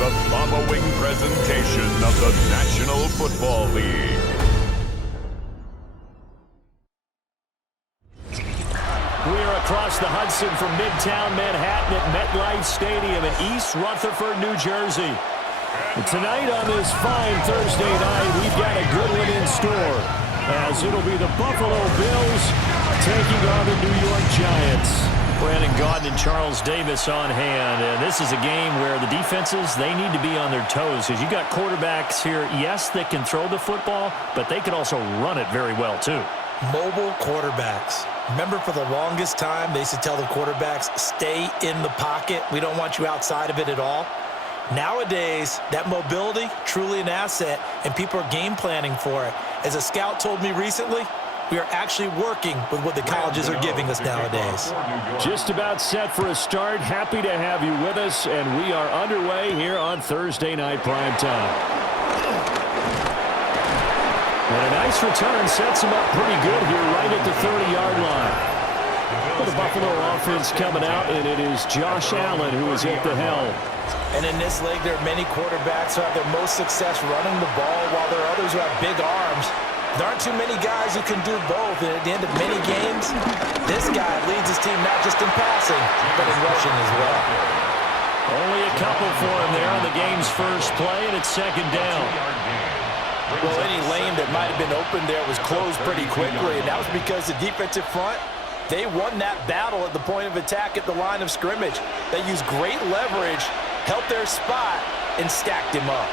the following presentation of the National Football League. We are across the Hudson from Midtown Manhattan at MetLife Stadium in East Rutherford, New Jersey. And tonight on this fine Thursday night, we've got a good one in store, as it'll be the Buffalo Bills taking on the New York Giants. Brandon Gaudin and Charles Davis on hand, and this is a game where the defenses, they need to be on their toes, because you've got quarterbacks here, yes, that can throw the football, but they can also run it very well, too. Mobile quarterbacks. Remember, for the longest time, they used to tell the quarterbacks, stay in the pocket. We don't want you outside of it at all. Nowadays, that mobility, truly an asset, and people are game planning for it. As a scout told me recently, we are actually working with what the colleges are giving us nowadays. Just about set for a start. Happy to have you with us, and we are underway here on Thursday Night Primetime. And a nice return sets him up pretty good here right at the 30-yard line. For the Buffalo offense coming out, and it is Josh Allen who is at the helm. And in this league, there are many quarterbacks who have their most success running the ball, while there are others who have big arms. There aren't too many guys who can do both, and at the end of many games, this guy leads his team not just in passing, but in rushing as well. Only a couple for him there on the game's first play, and it's second down. Well, any lane that might have been open there was closed pretty quickly, and that was because the defensive front, they won that battle at the point of attack at the line of scrimmage. They used great leverage, helped their spot, and stacked him up.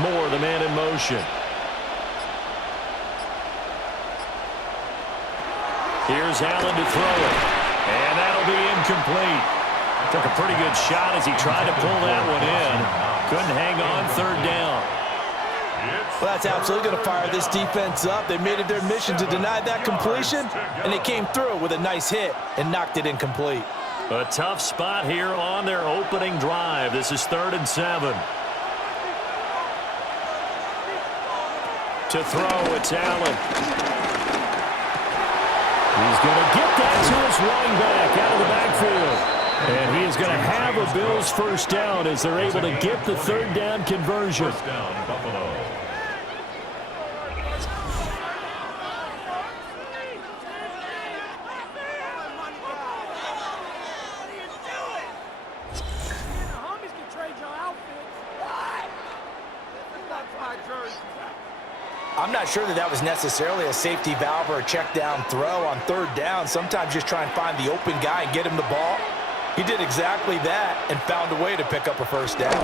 Moore, the man in motion. Here's Allen to throw it, and that'll be incomplete. Took a pretty good shot as he tried to pull that one in. Couldn't hang on, third down. Well, that's absolutely going to fire this defense up. They made it their mission to deny that completion, and they came through with a nice hit and knocked it incomplete. A tough spot here on their opening drive. This is 3rd and 7. To throw, it's Allen. He's going to get that to his running back out of the backfield. And he is going to have a Bills first down as they're able to get the third down conversion. First down, Buffalo. I'm not sure that was necessarily a safety valve or a check down throw on third down. Sometimes just try and find the open guy and get him the ball. He did exactly that and found a way to pick up a first down.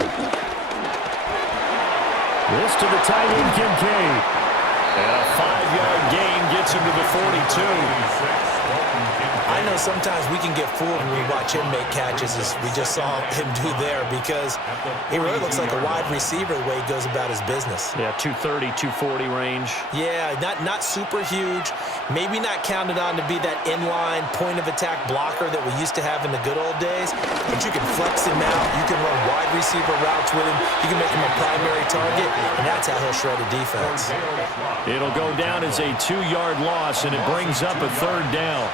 This to the tight end, Kincaid. And a 5-yard gain gets him to the 42. I know sometimes we can get fooled when we watch him make catches, as we just saw him do there, because he really looks like a wide receiver the way he goes about his business. Yeah, 230, 240 range. Yeah, not super huge. Maybe not counted on to be that inline point-of-attack blocker that we used to have in the good old days, but you can flex him out. You can run wide receiver routes with him. You can make him a primary target, and that's how he'll shred a defense. It'll go down as a 2-yard loss, and it brings up a third down.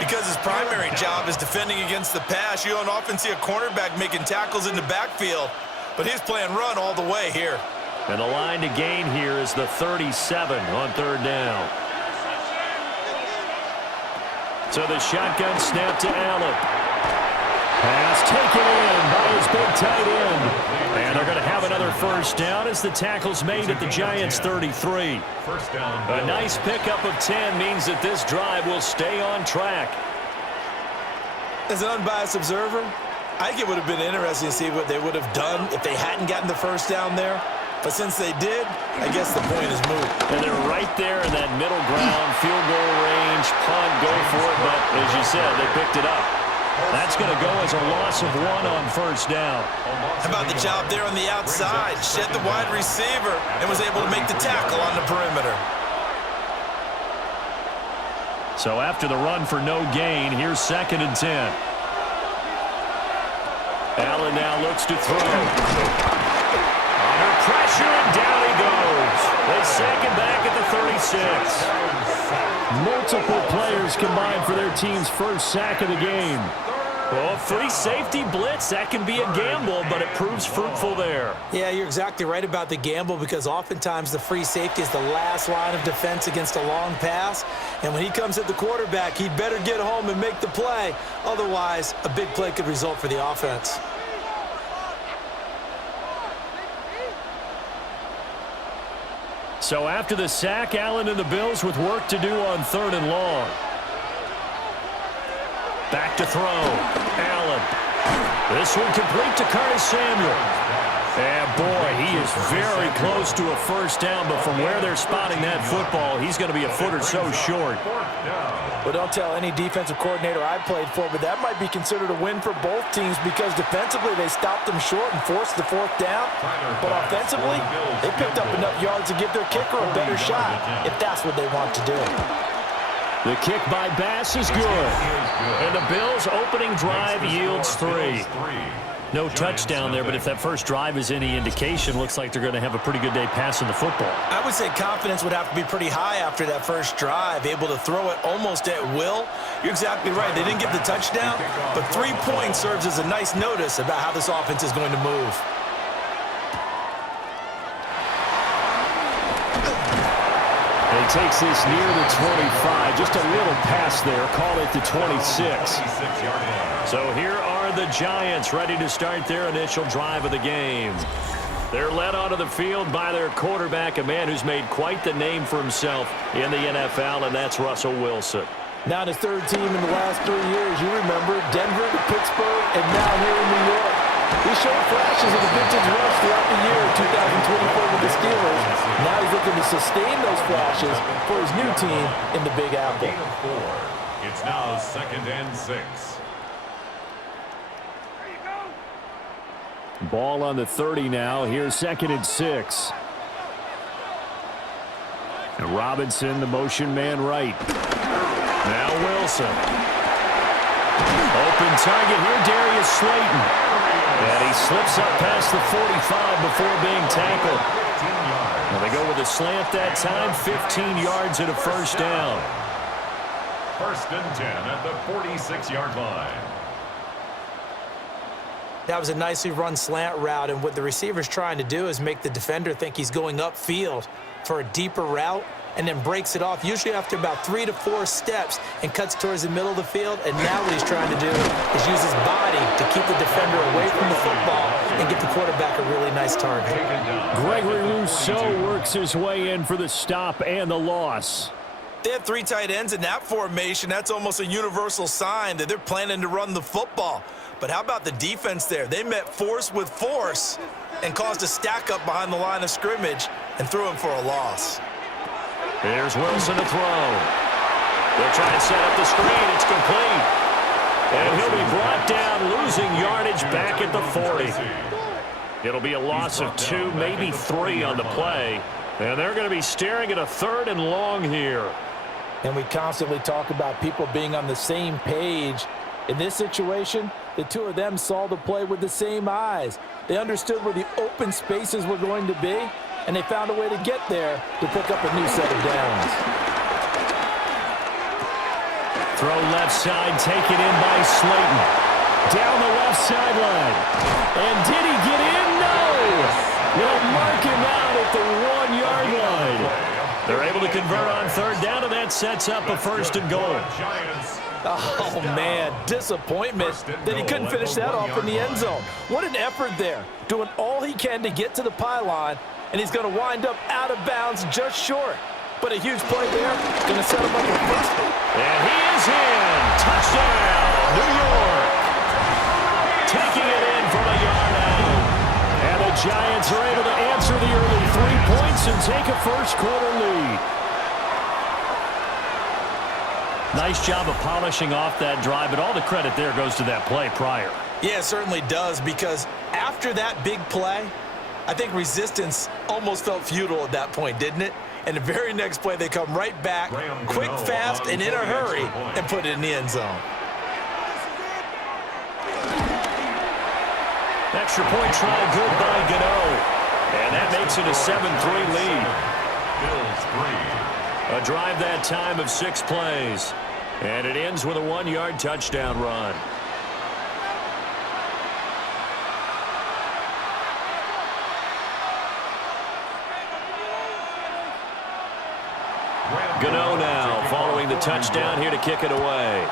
Because his primary job is defending against the pass, you don't often see a cornerback making tackles in the backfield, but he's playing run all the way here. And the line to gain here is the 37 on third down. So the shotgun snap to Allen. Pass taken in by his big tight end. And they're going to have another first down as the tackle's made at the Giants' 33. First down. A nice pickup of 10 means that this drive will stay on track. As an unbiased observer, I think it would have been interesting to see what they would have done if they hadn't gotten the first down there. But since they did, I guess the point is moot. And they're right there in that middle ground, field goal range, punt, go for it. But as you said, they picked it up. That's going to go as a loss of 1 on first down. How about the job there on the outside? Shed the wide receiver and was able to make the tackle on the perimeter. So after the run for no gain, here's 2nd and 10. Allen now looks to throw. Under pressure, and down he goes. They sack him back at the 36. Multiple players combined for their team's first sack of the game. Well, free safety blitz, that can be a gamble, but it proves fruitful there. Yeah, you're exactly right about the gamble because oftentimes the free safety is the last line of defense against a long pass. And when he comes at the quarterback, he'd better get home and make the play. Otherwise, a big play could result for the offense. So after the sack, Allen and the Bills with work to do on 3rd and long. Back to throw. Allen. This one complete to Curtis Samuel. And boy, he is very close to a first down, but from where they're spotting that football, he's going to be a foot or so short. Well, don't tell any defensive coordinator I played for, but that might be considered a win for both teams because defensively they stopped them short and forced the 4th down. But offensively, they picked up enough yards to give their kicker a better shot if that's what they want to do. The kick by Bass is good. And the Bills' opening drive yields 3. No touchdown there, but if that first drive is any indication, looks like they're going to have a pretty good day passing the football. I would say confidence would have to be pretty high after that first drive, able to throw it almost at will. You're exactly right. They didn't get the touchdown, but 3 points serves as a nice notice about how this offense is going to move. And he takes this near the 25. Just a little pass there. Call it the 26. So here are the Giants ready to start their initial drive of the game. They're led onto the field by their quarterback, a man who's made quite the name for himself in the NFL, and that's Russell Wilson. Now his 3rd team in the last 3 years. You remember Denver to Pittsburgh and now here in New York. He showed flashes of the vintage rush throughout the year 2024 with the Steelers. Now he's looking to sustain those flashes for his new team in the Big Apple. It's now 2nd and 6. Ball on the 30 now. Here's 2nd and 6. And Robinson, the motion man right. Now Wilson. Open target here, Darius Slayton. And he slips up past the 45 before being tackled. And they go with a slant that time, 15 yards and a first down. 1st and 10 at the 46-yard line. That was a nicely run slant route, and what the receiver's trying to do is make the defender think he's going upfield for a deeper route and then breaks it off, usually after about 3 to 4 steps, and cuts towards the middle of the field. And now what he's trying to do is use his body to keep the defender away from the football and get the quarterback a really nice target. Gregory Rousseau works his way in for the stop and the loss. They have 3 tight ends in that formation. That's almost a universal sign that they're planning to run the football. But how about the defense there? They met force with force and caused a stack up behind the line of scrimmage and threw him for a loss. Here's Wilson to throw. They'll try and set up the screen. It's complete. And he'll be brought down, losing yardage back at the 40. It'll be a loss of 2, maybe 3 on the play. And they're going to be staring at a 3rd and long here. And we constantly talk about people being on the same page. In this situation, the two of them saw the play with the same eyes. They understood where the open spaces were going to be, and they found a way to get there to pick up a new set of downs. Throw left side, taken in by Slayton. Down the left sideline. And did he get in? No! They'll mark him out at the 1-yard line. They're able to convert on 3rd down, and that sets up a 1st and goal. Oh, man, disappointment that he couldn't finish that off in the end zone. What an effort there, doing all he can to get to the pylon, and he's going to wind up out of bounds just short. But a huge play there, going to set him up for first. And he is in. Touchdown, New York. Taking it in from a yard out. And the Giants are able to answer the early 3 points and take a first-quarter lead. Nice job of polishing off that drive, but all the credit there goes to that play prior. Yeah, it certainly does, because after that big play, I think resistance almost felt futile at that point, didn't it? And the very next play, they come right back, quick, fast, and in a hurry, and put it in the end zone. Extra point try good by Gano. And that makes it a 7-3 lead. A drive that time of 6 plays. And it ends with a 1-yard touchdown run. Gano now following the touchdown here to kick it away.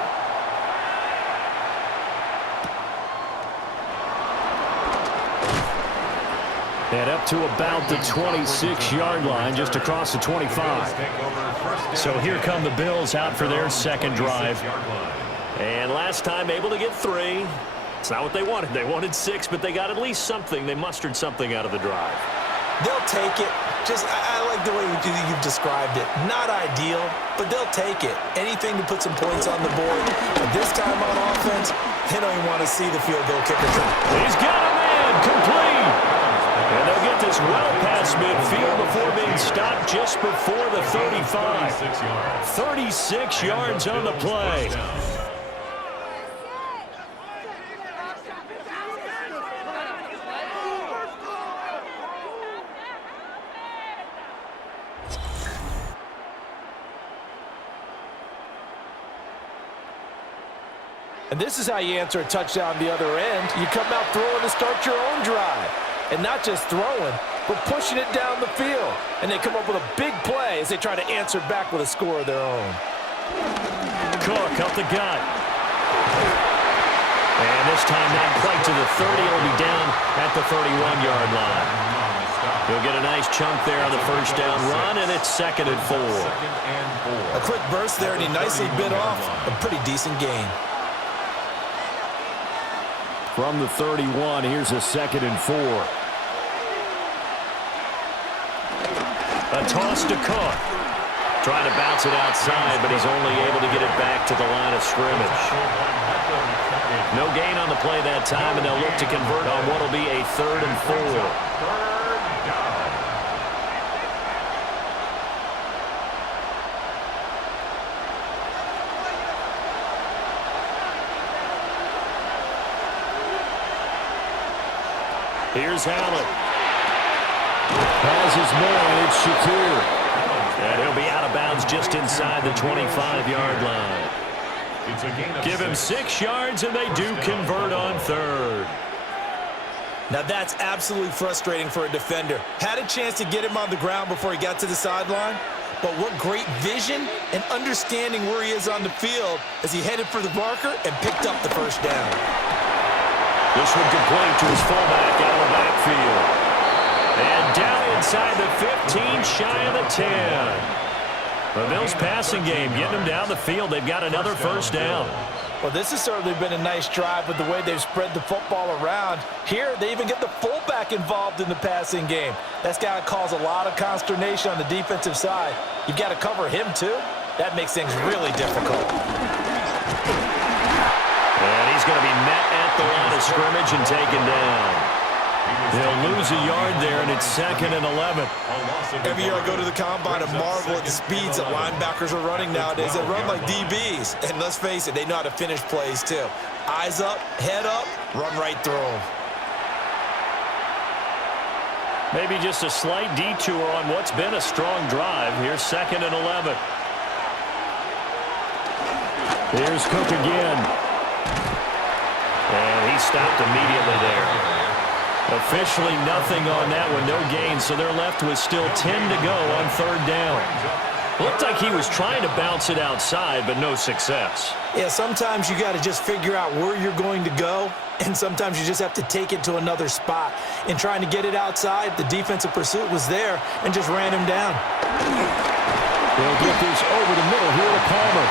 And up to about the 26-yard line, just across the 25. So here come the Bills out for their second drive. And last time able to get 3. It's not what they wanted. They wanted 6, but they got at least something. They mustered something out of the drive. They'll take it. I like the way you've described it. Not ideal, but they'll take it. Anything to put some points on the board. But this time on offense, they don't even want to see the field goal kicker. He's got a man complete. And they'll get this well past midfield before being stopped just before the 35. 36 yards on the play. And this is how you answer a touchdown the other end. You come out throwing to start your own drive. And not just throwing, but pushing it down the field. And they come up with a big play as they try to answer back with a score of their own. Cook up the gut. And this time not quite to the 30. It'll be down at the 31-yard line. He'll get a nice chunk there on the first down run, and it's 2nd and 4. A quick burst there, and he nicely bit off a pretty decent gain. From the 31, here's a 2nd and 4. A toss to Cook. Trying to bounce it outside, but he's only able to get it back to the line of scrimmage. No gain on the play that time, and they'll look to convert on what will be a 3rd and 4. Here's Allen. Has his man, it's Shakir. And he'll be out of bounds just inside the 25-yard line. Give him 6 yards, and they do convert on 3rd. Now that's absolutely frustrating for a defender. Had a chance to get him on the ground before he got to the sideline, but what great vision and understanding where he is on the field as he headed for the marker and picked up the first down. This one complete to his fullback out of the backfield. And down inside the 15, shy of the 10. The Bills passing game, getting them down the field. They've got another first down. Well, this has certainly been a nice drive with the way they've spread the football around. Here, they even get the fullback involved in the passing game. That's got to cause a lot of consternation on the defensive side. You've got to cover him, too. That makes things really difficult. And he's going to be met at the line of scrimmage and taken down. They'll lose a yard there, and it's 2nd and 11. Every year I go to the combine and marvel at the speeds that linebackers are running nowadays. They run like DBs. And let's face it, they know how to finish plays, too. Eyes up, head up, run right through them. Maybe just a slight detour on what's been a strong drive. Here's 2nd and 11. Here's Cook again. And he stopped immediately there. Officially nothing on that one, no gain, so they're left with still 10 to go on 3rd down. Looked like he was trying to bounce it outside, but no success. Yeah, sometimes you got to just figure out where you're going to go, and sometimes you just have to take it to another spot. In trying to get it outside, the defensive pursuit was there and just ran him down. They'll get this over the middle here to Palmer.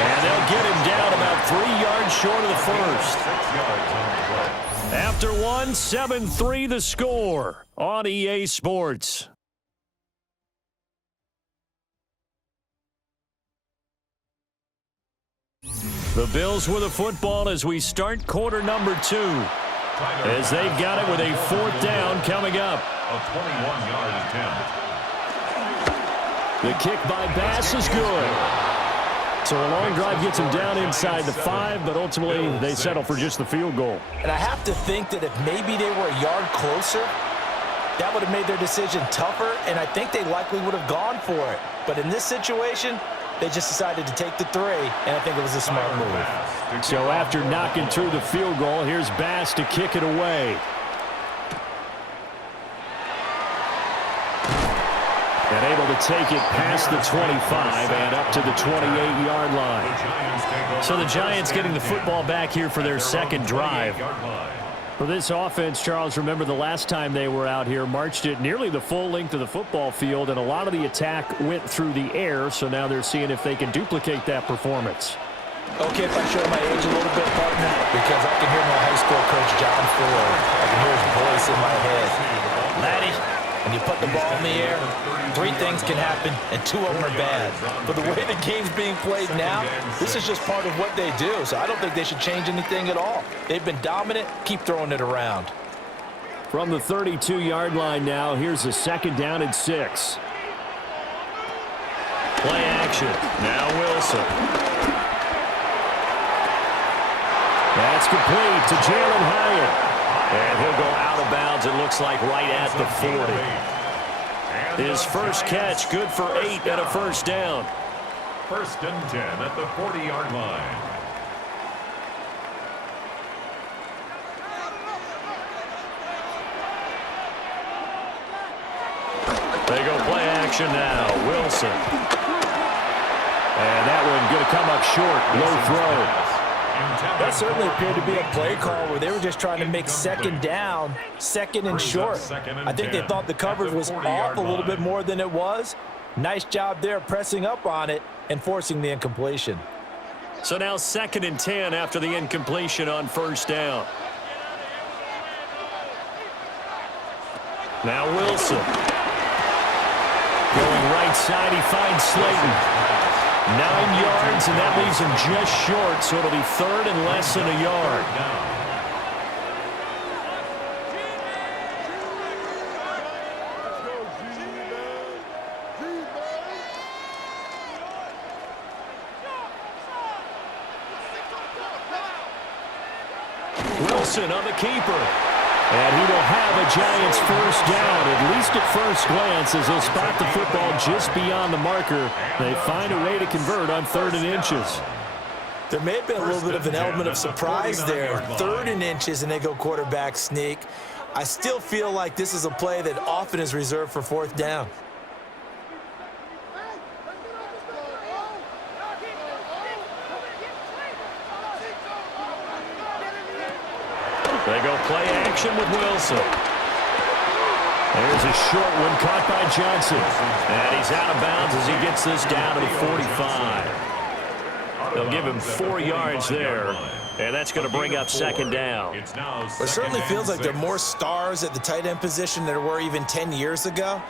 And they'll get him down about 3 yards short of the first. After one, 7-3 the score on EA Sports. The Bills with the football as we start quarter number 2. As they've got it with a 4th down coming up. A 21-yard attempt. The kick by Bass is good. So a long drive gets him down inside the 5, but ultimately they settle for just the field goal. And I have to think that if maybe they were a yard closer, that would have made their decision tougher, and I think they likely would have gone for it. But in this situation, they just decided to take the 3, and I think it was a smart move. So after knocking through the field goal, here's Bass to kick it away. And able to take it past the 25 and up to the 28-yard line. So the Giants getting the football back here for their second drive. For this offense, Charles, remember the last time they were out here, marched it nearly the full length of the football field, and a lot of the attack went through the air, so now they're seeing if they can duplicate that performance. Okay, if I show my age a little bit, partner, because I can hear my high school coach, John Ford. I can hear his voice in my head. Laddie, when you put the ball in the air, 3 things can happen, and 2 of them are bad. But the way the game's being played now, this is just part of what they do, so I don't think they should change anything at all. They've been dominant. Keep throwing it around. From the 32-yard line now, here's a 2nd down and 6. Play action. Now Wilson. That's complete to Jalen Hyatt. And he'll go out of bounds, it looks like, right at the 40. His first catch, good for 8 and a first down. 1st and 10 at the 40-yard line. They go play action now. Wilson. And that one going to come up short. Low throw. That certainly appeared to be a play call where they were just trying to make 2nd down, 2nd and short. I think they thought the coverage was off a little bit more than it was. Nice job there pressing up on it and forcing the incompletion. So now 2nd and 10 after the incompletion on first down. Now Wilson. Going right side, he finds Slayton. 9 yards, and that leaves him just short, so it'll be 3rd and less than a yard. Wilson on the keeper. And he will have a Giants first down, at least at first glance, as they'll spot the football just beyond the marker. They find a way to convert on 3rd and inches. There may have been a little bit of an element of surprise there. 3rd and inches, and they go quarterback sneak. I still feel like this is a play that often is reserved for 4th down. They go play action with Wilson. There's a short one caught by Johnson. And he's out of bounds as he gets this down to the 45. They'll give him 4 yards there. And that's going to bring up 2nd down. It certainly feels like there are more stars at the tight end position than there were even 10 years ago.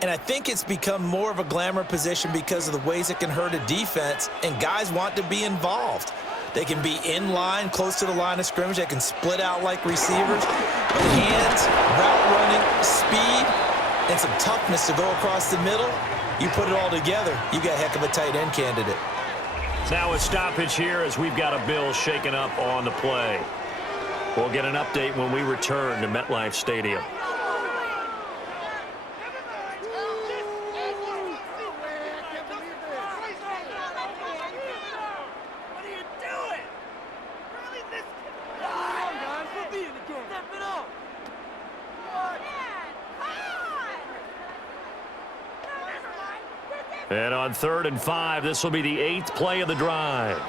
And I think it's become more of a glamour position because of the ways it can hurt a defense, and guys want to be involved. They can be in line, close to the line of scrimmage. They can split out like receivers. But hands, route running, speed, and some toughness to go across the middle, you put it all together, you got a heck of a tight end candidate. Now a stoppage here as we've got a Bill shaken up on the play. We'll get an update when we return to MetLife Stadium. And on 3rd and 5, this will be the 8th play of the drive.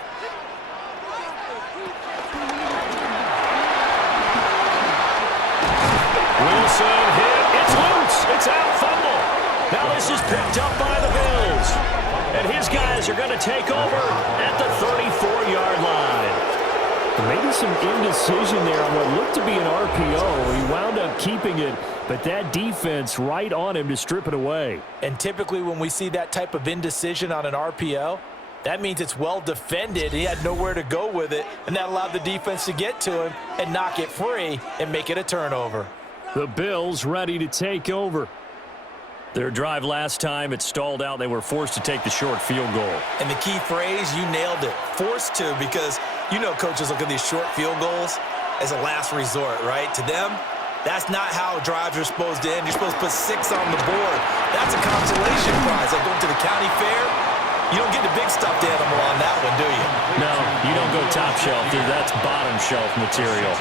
Wilson hit. It's loose. It's out. Fumble. Now this is picked up by the Bills. And his guys are going to take over at the 34-yard line. Maybe some indecision there on what looked to be an RPO. He wound up keeping it, but that defense right on him to strip it away. And typically when we see that type of indecision on an RPO, that means it's well defended. He had nowhere to go with it, and that allowed the defense to get to him and knock it free and make it a turnover. The Bills ready to take over. Their drive last time, it stalled out. They were forced to take the short field goal. And the key phrase, you nailed it, forced to, because you know coaches look at these short field goals as a last resort, right? To them, that's not how drives are supposed to end. You're supposed to put 6 on the board. That's a consolation prize. Like going to the county fair, you don't get the big stuffed animal on that one, do you? No, you don't go top shelf, dude. That's bottom shelf material.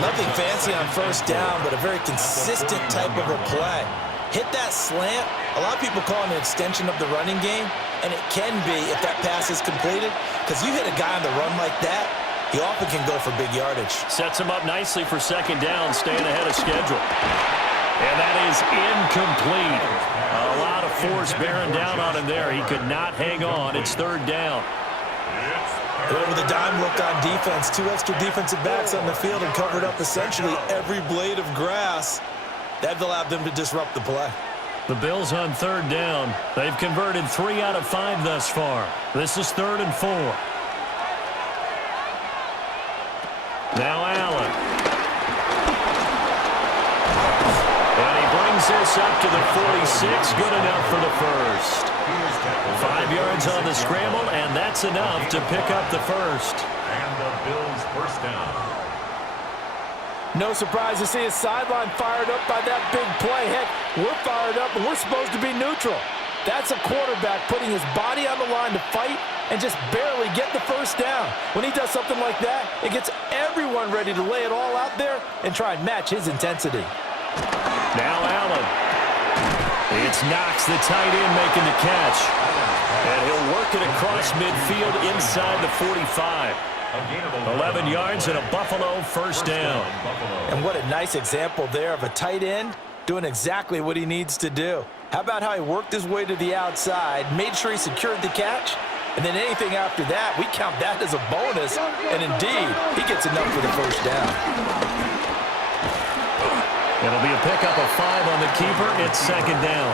Nothing fancy on first down, but a very consistent type of a play. hit that slant. A lot of people call it an extension of the running game, and it can be if that pass is completed, because you hit a guy on the run like that, he often can go for big yardage. Sets him up nicely for second down, staying ahead of schedule. And that is incomplete. A lot of force bearing down on him there. He could not hang on. It's third down. With a dime look on defense, 2 extra defensive backs on the field and covered up essentially every blade of grass. That allowed them to disrupt the play. The Bills on third down. They've converted 3 out of 5 thus far. This is 3rd and 4. Now Allen. And he brings this up to the 46. Good enough for the first. 5 yards on the scramble, and that's enough to pick up the first. And the Bills first down. No surprise to see his sideline fired up by that big play. Heck, we're fired up, and we're supposed to be neutral. That's a quarterback putting his body on the line to fight and just barely get the first down. When he does something like that, it gets everyone ready to lay it all out there and try and match his intensity. Now Allen. It's Knox, the tight end, making the catch. And he'll work it across midfield inside the 45. 11 yards and a Buffalo first down. And what a nice example there of a tight end doing exactly what he needs to do. How about how he worked his way to the outside, made sure he secured the catch, and then anything after that, we count that as a bonus. And indeed, he gets enough for the first down. It'll be a pickup of 5 on the keeper. It's second down.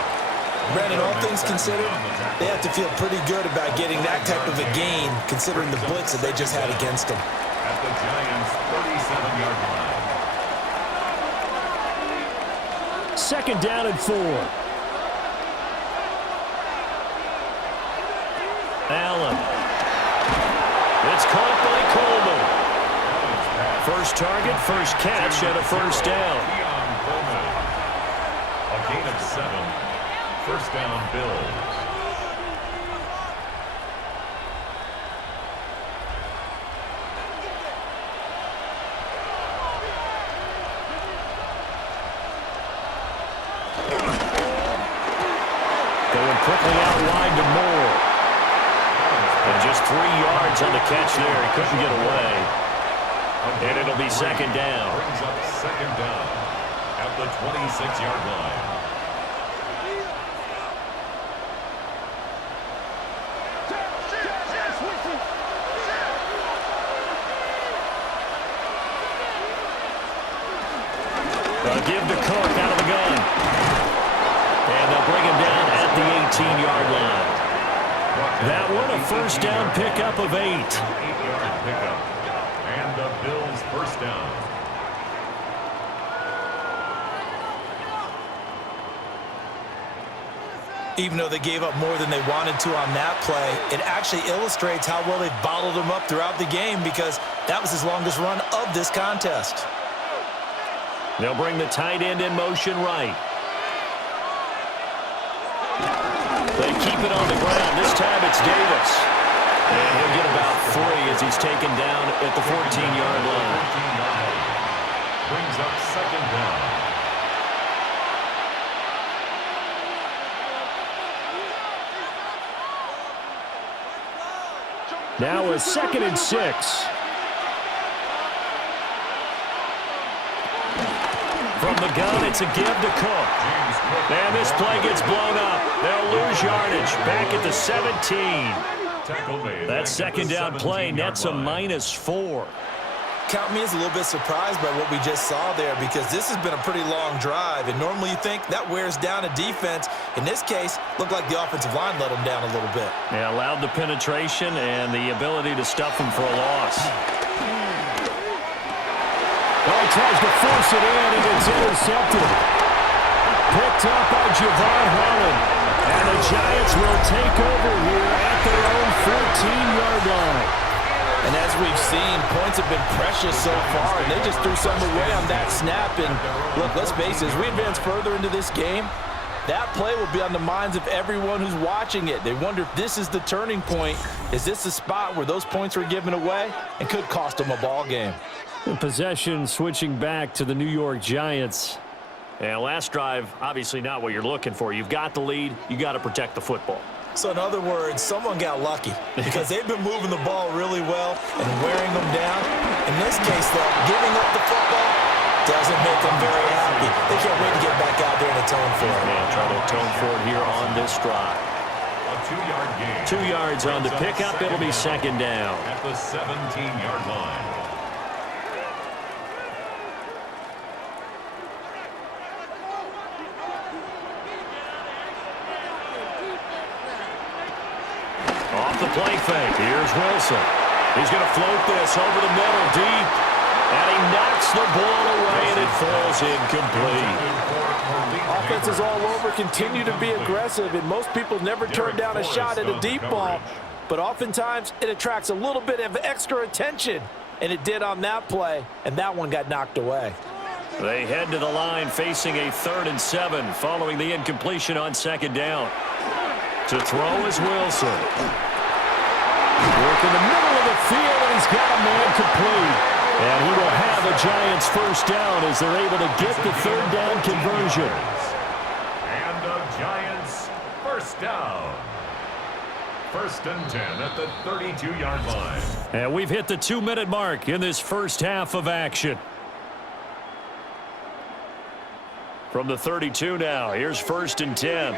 Brandon, all things considered, they have to feel pretty good about getting that type of a gain, considering the blitz that they just had against them. At the Giants' 37-yard line. Second down and 4. Allen. It's caught by Coleman. First target, first catch, and a first down. A gain of 7. First down, Bills. Going quickly out wide to Moore. And just 3 yards on the catch there. He couldn't get away. And it'll be second down. Brings up second down at the 26-yard line. They'll give to Cook out of the gun. And they'll bring him down at the 18-yard line. That one a first down pickup of 8. 8-yard pickup. And the Bills first down. Even though they gave up more than they wanted to on that play, it actually illustrates how well they bottled him up throughout the game, because that was his longest run of this contest. They'll bring the tight end in motion right. They keep it on the ground. This time it's Davis. And he'll get about 3 as he's taken down at the 14-yard line. Brings up second down. Now a 2nd and 6. From the gun, it's a give to Cook. And this play gets blown up. They'll lose yardage back at the 17. That second down play nets a -4. Count me as a little bit surprised by what we just saw there, because this has been a pretty long drive, and normally you think that wears down a defense. In this case, looked like the offensive line let them down a little bit. Yeah, allowed the penetration and the ability to stuff them for a loss. Oh, he tries to force it in, and it's intercepted. Picked up by Javon Holland. And the Giants will take over here at their own 14-yard line. And as we've seen, points have been precious so far, and they just threw some away on that snap. And look, let's face it, as we advance further into this game, that play will be on the minds of everyone who's watching it. They wonder if this is the turning point. Is this the spot where those points were given away and could cost them a ball game? The possession switching back to the New York Giants. And last drive, obviously not what you're looking for. You've got the lead. You got to protect the football. So in other words, someone got lucky because they've been moving the ball really well and wearing them down. In this case, though, giving up the football doesn't make them very happy. They can't wait to get back out there and atone for it. Yeah, try to atone for it here on this drive. A 2-yard gain. 2 yards on the pickup. It'll be second down. At the 17-yard line. Off the play fake. Here's Wilson. He's going to float this over the middle deep. And he knocks the ball away, and it falls incomplete. Offenses all over continue to be aggressive, and most people never turn down a shot at a deep ball. But oftentimes, it attracts a little bit of extra attention. And it did on that play, and that one got knocked away. They head to the line facing a 3rd and 7 following the incompletion on second down. To throw is Wilson. Work in the middle of the field, and he's got a man complete. And he will have the Giants first down as they're able to get the 3rd down conversion. And the Giants first down. 1st and 10 at the 32-yard line. And we've hit the 2-minute mark in this first half of action. From the 32 now, here's 1st and 10.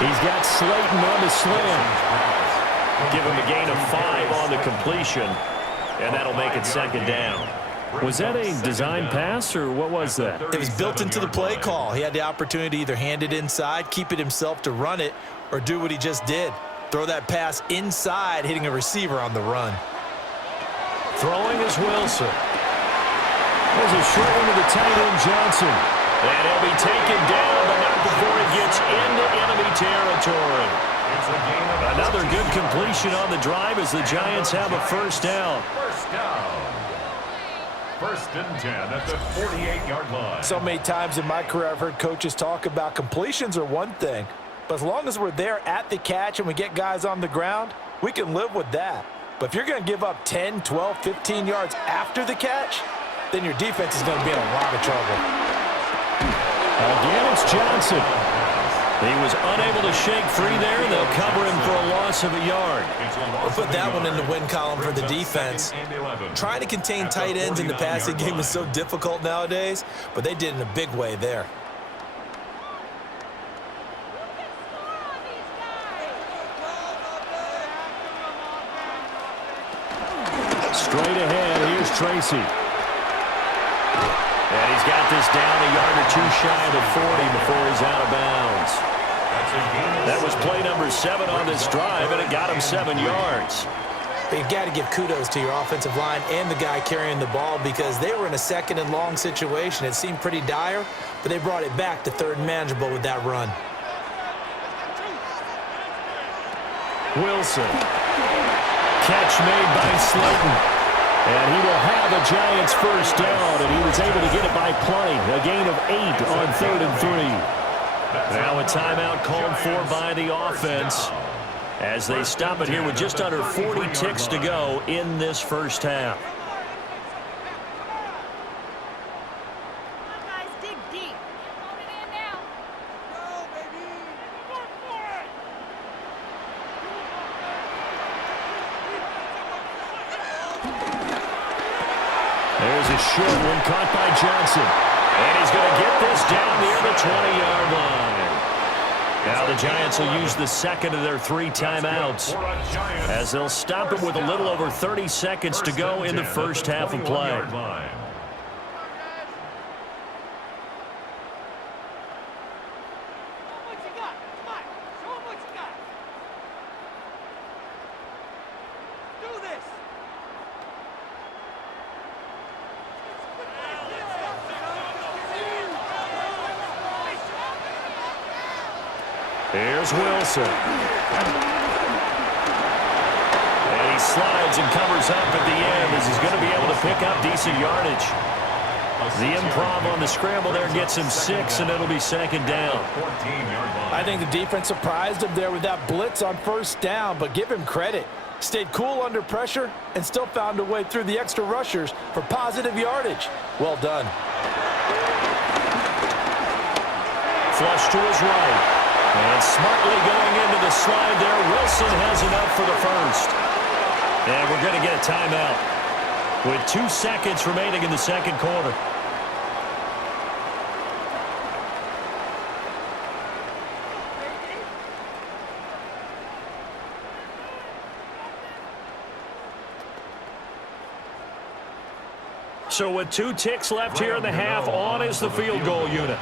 He's got Slayton on the slam. Give him a gain of 5 on the completion, and that'll make it second down. Was that a design pass, or what was that? It was built into the play call. He had the opportunity to either hand it inside, keep it himself to run it, or do what he just did. Throw that pass inside, hitting a receiver on the run. Throwing is Wilson. There's a short one to the tight end, Johnson. And he'll be taken down, but not before he gets into enemy territory. Another good completion on the drive as the Giants have a first down. First down. 1st and 10 at the 48-yard line. So many times in my career, I've heard coaches talk about completions are one thing. But as long as we're there at the catch and we get guys on the ground, we can live with that. But if you're going to give up 10, 12, 15 yards after the catch, then your defense is going to be in a lot of trouble. Again, it's Johnson. He was unable to shake free there. They'll cover him for a loss of a yard. We'll put that one in the win column for the defense. Trying to contain tight ends in the passing game is so difficult nowadays, but they did in a big way there. Straight ahead, here's Tracy. And he's got this down a yard or 2 shy of the 40 before he's out of bounds. That was play number 7 on this drive, and it got him 7 yards. But you've got to give kudos to your offensive line and the guy carrying the ball because they were in a 2nd and long situation. It seemed pretty dire, but they brought it back to 3rd and manageable with that run. Wilson. Catch made by Slayton. And he will have the Giants first down, and he was able to get it by play. A gain of 8 on 3rd and 3. Now a timeout called for by the offense as they stop it here with just under 40 ticks to go in this first half. There's a short one caught by Johnson. And he's going to get this down near the 20-yard line. Now the Giants will use the 2nd of their 3 timeouts as they'll stop it with a little over 30 seconds to go in the first half of play. Here's Wilson. And he slides and covers up at the end as he's going to be able to pick up decent yardage. The improv on the scramble there gets him 6, and it'll be second down. I think the defense surprised him there with that blitz on first down, but give him credit. Stayed cool under pressure and still found a way through the extra rushers for positive yardage. Well done. Flush to his right. And smartly going into the slide there. Wilson has enough for the first. And we're going to get a timeout with 2 seconds remaining in the second quarter. So with 2 ticks left here in the half, on is the field goal unit.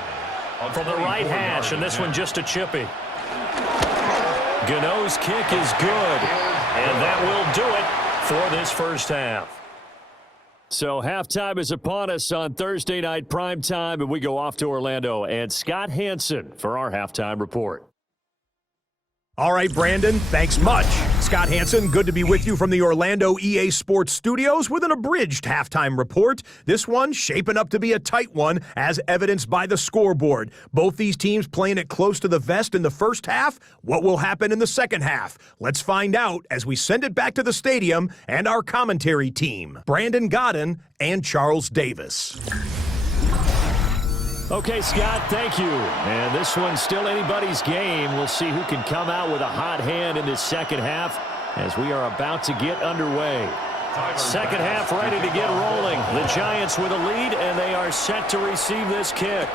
From the right hash, and this one just a chippy. Gano's kick is good, and that will do it for this first half. So halftime is upon us on Thursday night primetime, and we go off to Orlando. And Scott Hansen for our halftime report. All right, Brandon, thanks much. Scott Hansen, good to be with you from the Orlando EA Sports Studios with an abridged halftime report. This one shaping up to be a tight one, as evidenced by the scoreboard. Both these teams playing it close to the vest in the first half. What will happen in the second half? Let's find out as we send it back to the stadium and our commentary team, Brandon Godden and Charles Davis. Okay, Scott, thank you. And this one's still anybody's game. We'll see who can come out with a hot hand in this second half as we are about to get underway. Second half ready to get rolling. The Giants with a lead, and they are set to receive this kick.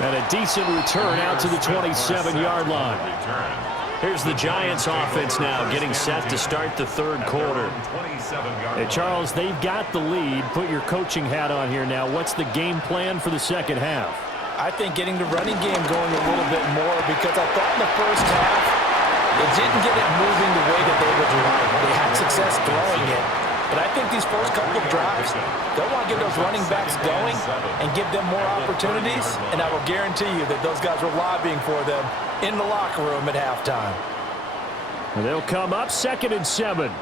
And a decent return out to the 27-yard line. Here's the Giants offense now getting set to start the third quarter. Hey, Charles, they've got the lead. Put your coaching hat on here now. What's the game plan for the second half? I think getting the running game going a little bit more, because I thought in the first half they didn't get it moving the way that they would like. They had success throwing it. But I think these first couple of drives, they'll want to get those running backs going and give them more opportunities, and I will guarantee you that those guys were lobbying for them in the locker room at halftime. And they'll come up 2nd and 7.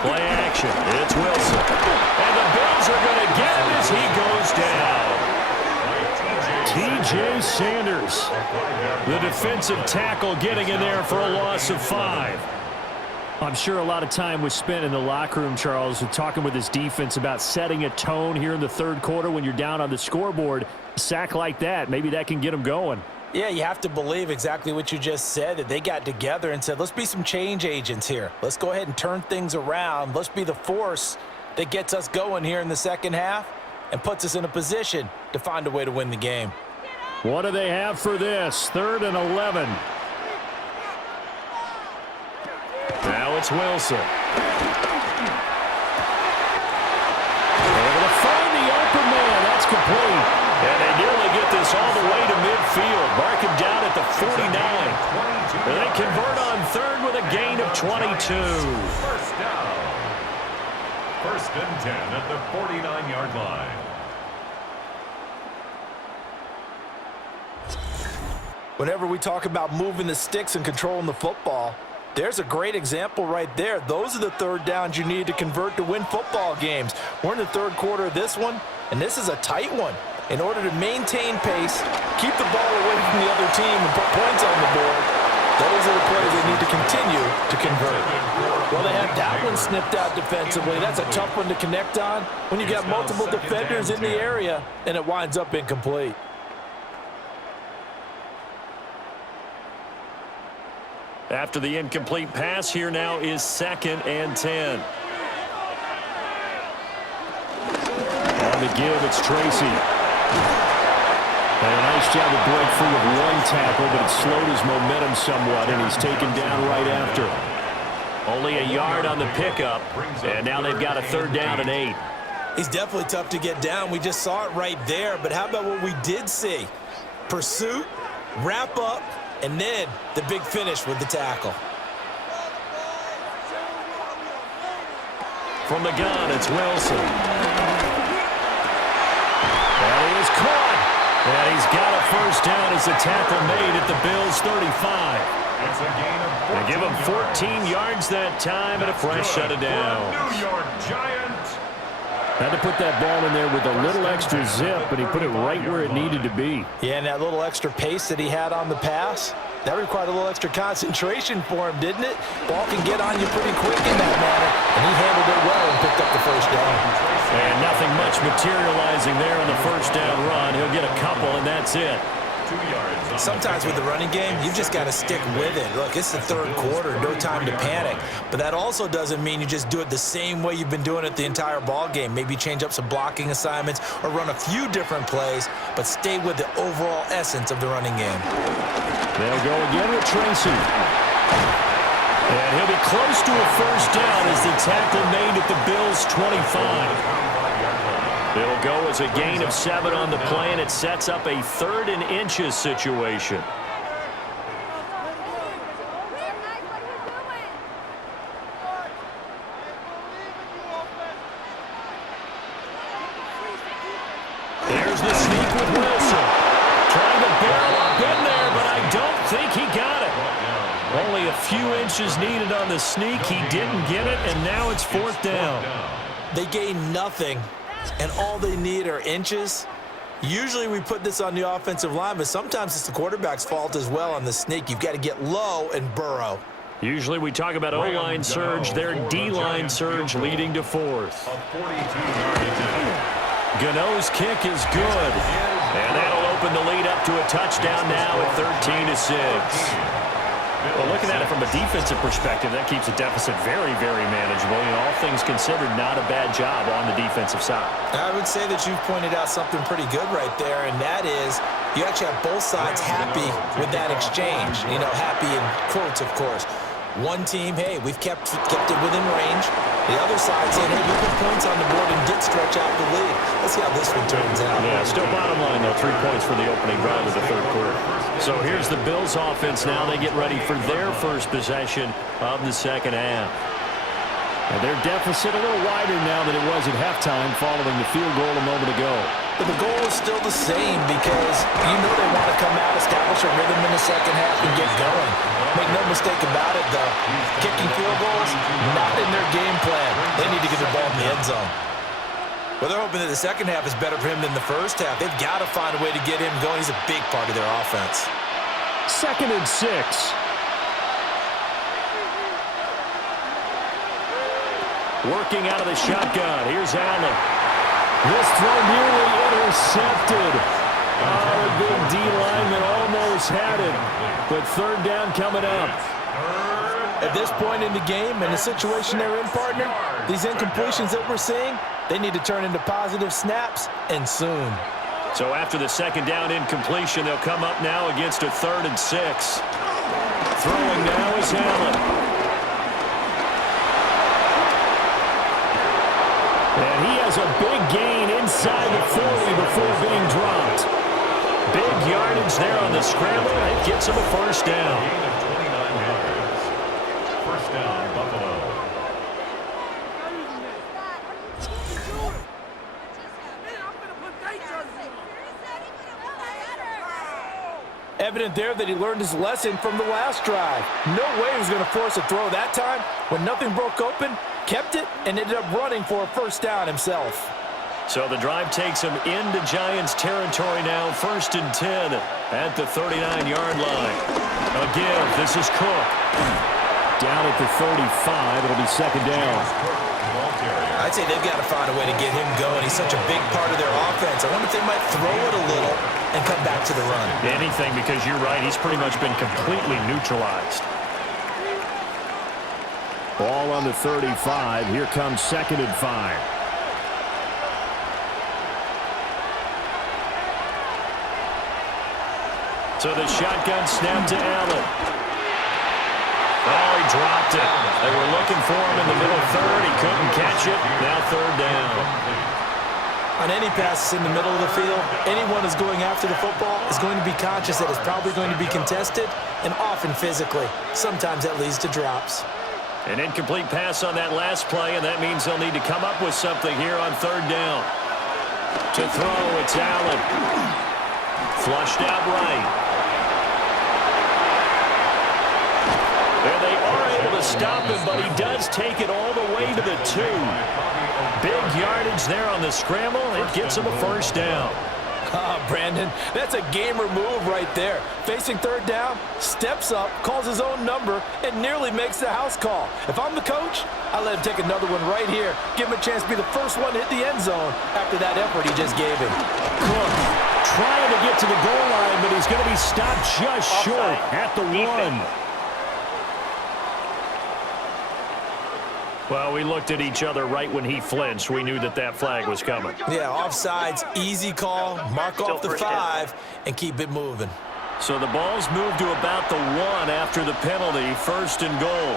Play action. It's Wilson. And the Bills are going to get him as he goes down. T.J. Sanders, the defensive tackle, getting in there for a loss of 5. I'm sure a lot of time was spent in the locker room, Charles, talking with his defense about setting a tone here in the third quarter when you're down on the scoreboard. A sack like that, maybe that can get them going. Yeah, you have to believe exactly what you just said, that they got together and said, let's be some change agents here. Let's go ahead and turn things around. Let's be the force that gets us going here in the second half and puts us in a position to find a way to win the game. What do they have for this? 3rd and 11. Now it's Wilson. Able to find the open man. That's complete. And they nearly get this all the way to midfield. Mark him down at the 49. And they convert on 3rd with a gain of 22. First down. 1st and 10 at the 49-yard line. Whenever we talk about moving the sticks and controlling the football, there's a great example right there. Those are the third downs you need to convert to win football games. We're in the third quarter of this one, and this is a tight one. In order to maintain pace, keep the ball away from the other team, and put points on the board, those are the plays they need to continue to convert. Well, they have that one snipped out defensively. That's a tough one to connect on when you got multiple defenders in the area, and it winds up incomplete. After the incomplete pass, here now is 2nd and 10. On the give, it's Tracy. And a nice job to break free of one tackle, but it slowed his momentum somewhat, and he's taken down right after. Only a yard on the pickup, and now they've got a 3rd down and 8. He's definitely tough to get down. We just saw it right there, but how about what we did see? Pursuit, wrap up, and then the big finish with the tackle. From the gun, it's Wilson. And he is caught. And he's got a first down as the tackle made at the Bills' 35. It's a gain of 14 They give him 14 yards that time, and a fresh shut it down. New York Giant, Had to put that ball in there with a little extra zip, but he put it right where it needed to be. Yeah, and that little extra pace that he had on the pass, that required a little extra concentration for him, didn't it? Ball can get on you pretty quick in that manner, and he handled it well and picked up the first down. And nothing much materializing there on the first down run. He'll get a couple, and that's it. 2 yards. Sometimes with the running game, you've just got to stick with it. Look, it's the third quarter, no time to panic. But that also doesn't mean you just do it the same way you've been doing it the entire ball game. Maybe change up some blocking assignments or run a few different plays, but stay with the overall essence of the running game. They'll go again with Tracy. And he'll be close to a first down as the tackle made at the Bills' 25. It'll go as a gain of 7 on the play, and it sets up a 3rd and inches situation. There's the sneak with Wilson. Trying to barrel up in there, but I don't think he got it. Only a few inches needed on the sneak. He didn't get it, and now it's 4th down. They gain nothing, and all they need are inches. Usually we put this on the offensive line, but sometimes it's the quarterback's fault as well on the sneak. You've got to get low and burrow. Usually we talk about O-line surge, their D-line surge leading to 4th. Gano's kick is good, and that'll open the lead up to a touchdown now at 13-6. Well, looking at it from a defensive perspective, that keeps the deficit very, very manageable. You know, all things considered, not a bad job on the defensive side. I would say that you've pointed out something pretty good right there, and that is you actually have both sides happy with that exchange. You know, happy in quotes, of course. One team, hey, we've kept it within range. The other side saying, hey, we put points on the board and did stretch out the lead. Let's see how this one turns out. Yeah, still bottom line, though, 3 points for the opening drive of the 3rd quarter. So here's the Bills offense now. They get ready for their first possession of the 2nd half. And their deficit a little wider now than it was at halftime following the field goal a moment ago. But the goal is still the same because you know they want to come out, establish a rhythm in the 2nd half, and get going. Make no mistake about it, though. Kicking field goals, not in their game plan. They need to get the ball in the end zone. Well, they're hoping that the 2nd half is better for him than the 1st half. They've got to find a way to get him going. He's a big part of their offense. 2nd and 6. Working out of the shotgun. Here's Allen. This throw nearly intercepted. Oh, a big D lineman almost had it. But 3rd down coming up. At this point in the game and the situation they're in, partner, these incompletions that we're seeing, they need to turn into positive snaps, and soon. So after the 2nd down incompletion, they'll come up now against a 3rd and 6. Throwing now is Allen. And he has a big gain inside the 40 before being dropped. Big yardage there on the scramble. It gets him a 1st down. 29 yards. 1st down, Buffalo. Evident there that he learned his lesson from the last drive. No way he was going to force a throw that time. When nothing broke open, kept it, and ended up running for a 1st down himself. So the drive takes him into Giants territory now, 1st and 10 at the 39-yard line. Again, this is Cook. Down at the 35, it'll be 2nd down. I'd say they've got to find a way to get him going. He's such a big part of their offense. I wonder if they might throw it a little and come back to the run. Anything, because you're right, he's pretty much been completely neutralized. Ball on the 35. Here comes 2nd and 5. So the shotgun snap to Allen. Oh, he dropped it. They were looking for him in the middle 3rd. He couldn't catch it. Now 3rd down. On any passes in the middle of the field, anyone who's going after the football is going to be conscious that it's probably going to be contested, and often physically. Sometimes that leads to drops. An incomplete pass on that last play, and that means they'll need to come up with something here on 3rd down. To throw, it's Allen. Flushed out right. And they are able to stop him, but he does take it all the way to the 2. Big yardage there on the scramble. It gets him a first down. Brandon, that's a gamer move right there. Facing third down, steps up, calls his own number, and nearly makes the house call. If I'm the coach, I let him take another one right here. Give him a chance to be the first one to hit the end zone after that effort he just gave him. Cook trying to get to the goal line, but he's going to be stopped just short at the 1. Well, we looked at each other right when he flinched. We knew that that flag was coming. Yeah, offsides, easy call, mark off the 5, and keep it moving. So the ball's moved to about the 1 after the penalty, first and goal.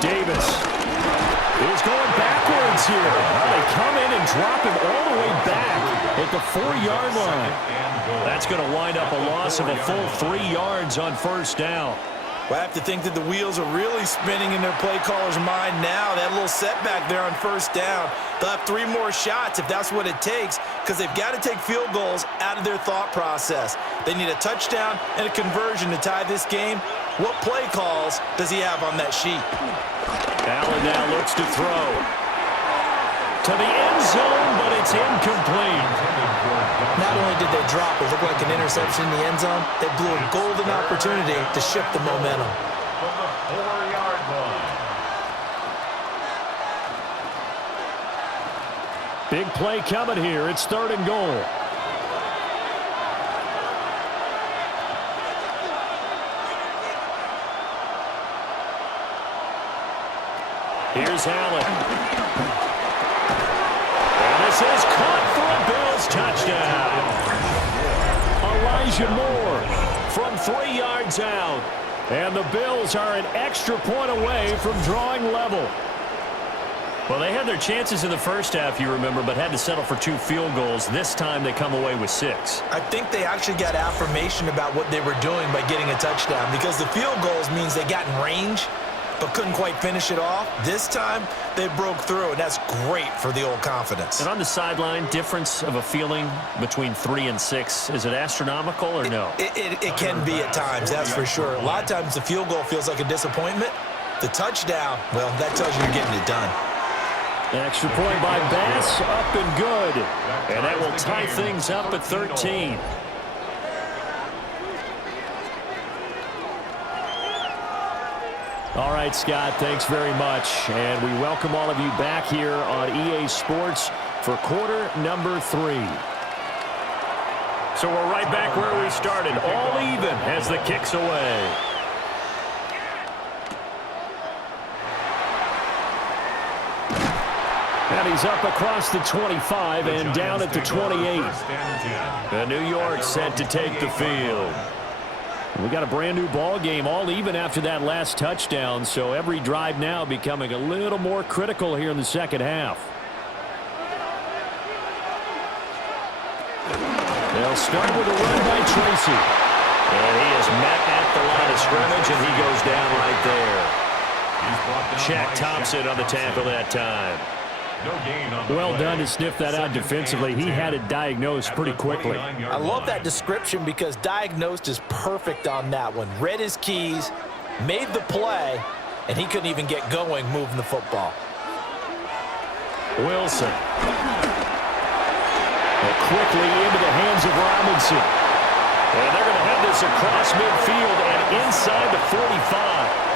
Davis is going backwards here. Well, they come in and drop him all the way back at the 4-yard line. That's going to wind up a loss of a full 3 yards on first down. Well, I have to think that the wheels are really spinning in their play caller's mind now. That little setback there on first down. They'll have 3 more shots if that's what it takes, because they've got to take field goals out of their thought process. They need a touchdown and a conversion to tie this game. What play calls does he have on that sheet? Allen now looks to throw to the end zone, but it's incomplete. Not only did they drop it look like an interception in the end zone, they blew a golden opportunity to shift the momentum. From the 4-yard line. Big play coming here. It's third and goal. Here's Allen. And this is caught for a Bills touchdown. Elijah Moore from 3 yards out. And the Bills are an extra point away from drawing level. Well, they had their chances in the first half, you remember, but had to settle for 2 field goals. This time they come away with 6. I think they actually got affirmation about what they were doing by getting a touchdown, because the field goals means they got in range but couldn't quite finish it off. This time, they broke through, and that's great for the old confidence. And on the sideline, difference of a feeling between 3 and 6, is it astronomical or no? It can be at times, that's for sure. A lot of times the field goal feels like a disappointment. The touchdown, well, that tells you you're getting it done. Extra point by Bass, up and good. And that will tie things up at 13. All right, Scott, thanks very much. And we welcome all of you back here on EA Sports for quarter number 3. So we're right back where we started, all even as the kick's away. And he's up across the 25 and down at the 28. And New York set to take the field. We got a brand new ball game, all even after that last touchdown, so every drive now becoming a little more critical here in the second half. They'll start with a run by Tracy. And he is met at the line of scrimmage, and he goes down right there. Shaq Thompson on the tackle that time. Well done to sniff that out defensively. He had it diagnosed pretty quickly. I love that description because diagnosed is perfect on that one. Read his keys, made the play, and he couldn't even get going moving the football. Wilson. Quickly into the hands of Robinson. And they're going to have this across midfield and inside the 45.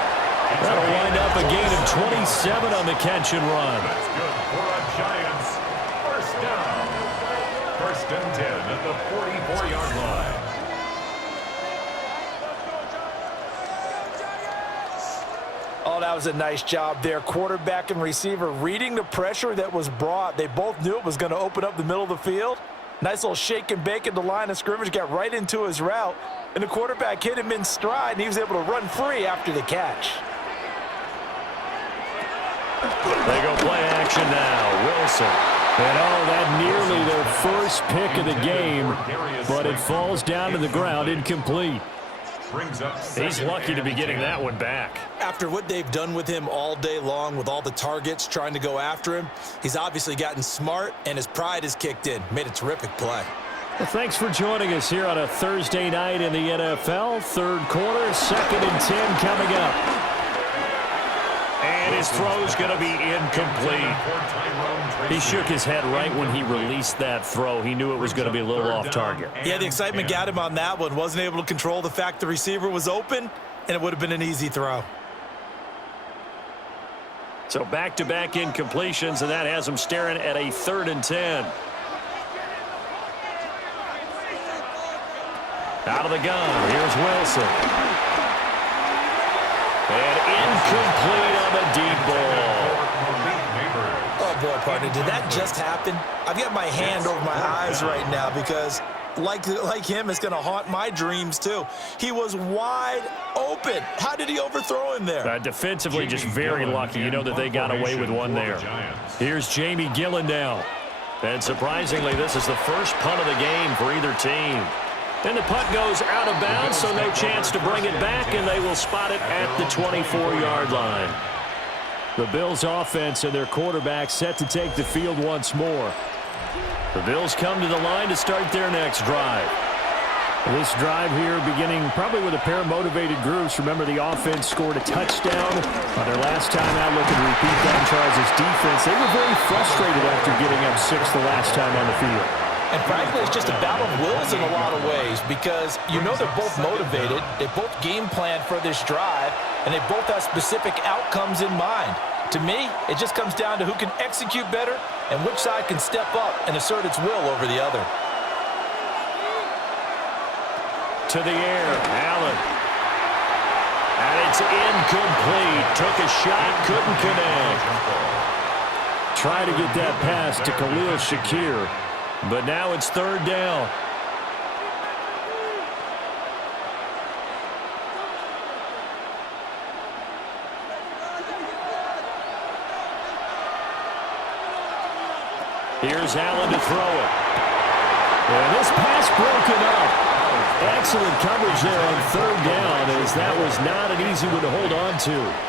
That'll wind up a gain of 27 on the catch and run. That's good for a Giants. First down. First and 10 at the 44-yard line. Oh, that was a nice job there. Quarterback and receiver reading the pressure that was brought. They both knew it was going to open up the middle of the field. Nice little shake and bake at the line of scrimmage. Got right into his route. And the quarterback hit him in stride, and he was able to run free after the catch. They go play action now. Wilson. And that nearly their first pick of the game, but it falls down to the ground incomplete. He's lucky to be getting that one back. After what they've done with him all day long with all the targets trying to go after him, he's obviously gotten smart, and his pride has kicked in. Made a terrific play. Well, thanks for joining us here on a Thursday night in the NFL. Third quarter, 2nd and 10 coming up. And And his throw's going to be incomplete. He shook his head right when he released that throw. He knew it was going to be a little off target. Yeah, the excitement got him on that one. Wasn't able to control the fact the receiver was open, and it would have been an easy throw. So back-to-back incompletions, and that has him staring at a 3rd and 10. Out of the gun, here's Wilson. And incomplete on the deep ball. Oh, boy, partner, did that just happen? I've got my hand over my eyes right now because, like him, it's going to haunt my dreams, too. He was wide open. How did he overthrow him there? Defensively, just very lucky. You know that they got away with one there. Here's Jamie Gillen now. And surprisingly, this is the first punt of the game for either team. And the punt goes out of bounds, so no chance to bring it back, and they will spot it at the 24-yard line. The Bills' offense and their quarterback set to take the field once more. The Bills come to the line to start their next drive. This drive here beginning probably with a pair of motivated groups. Remember, the offense scored a touchdown on their last time out, looking to repeat Don Charles' defense. They were very frustrated after giving up 6 the last time on the field. And frankly, it's just a battle of wills in a lot of ways because you know they're both motivated, they both game plan for this drive, and they both have specific outcomes in mind. To me, it just comes down to who can execute better and which side can step up and assert its will over the other. To the air, Allen. And it's incomplete. Took a shot, couldn't connect. Try to get that pass to Khalil Shakir. But now it's 3rd down. Here's Allen to throw it. And this pass broken up. Excellent coverage there on 3rd down, as that was not an easy one to hold on to.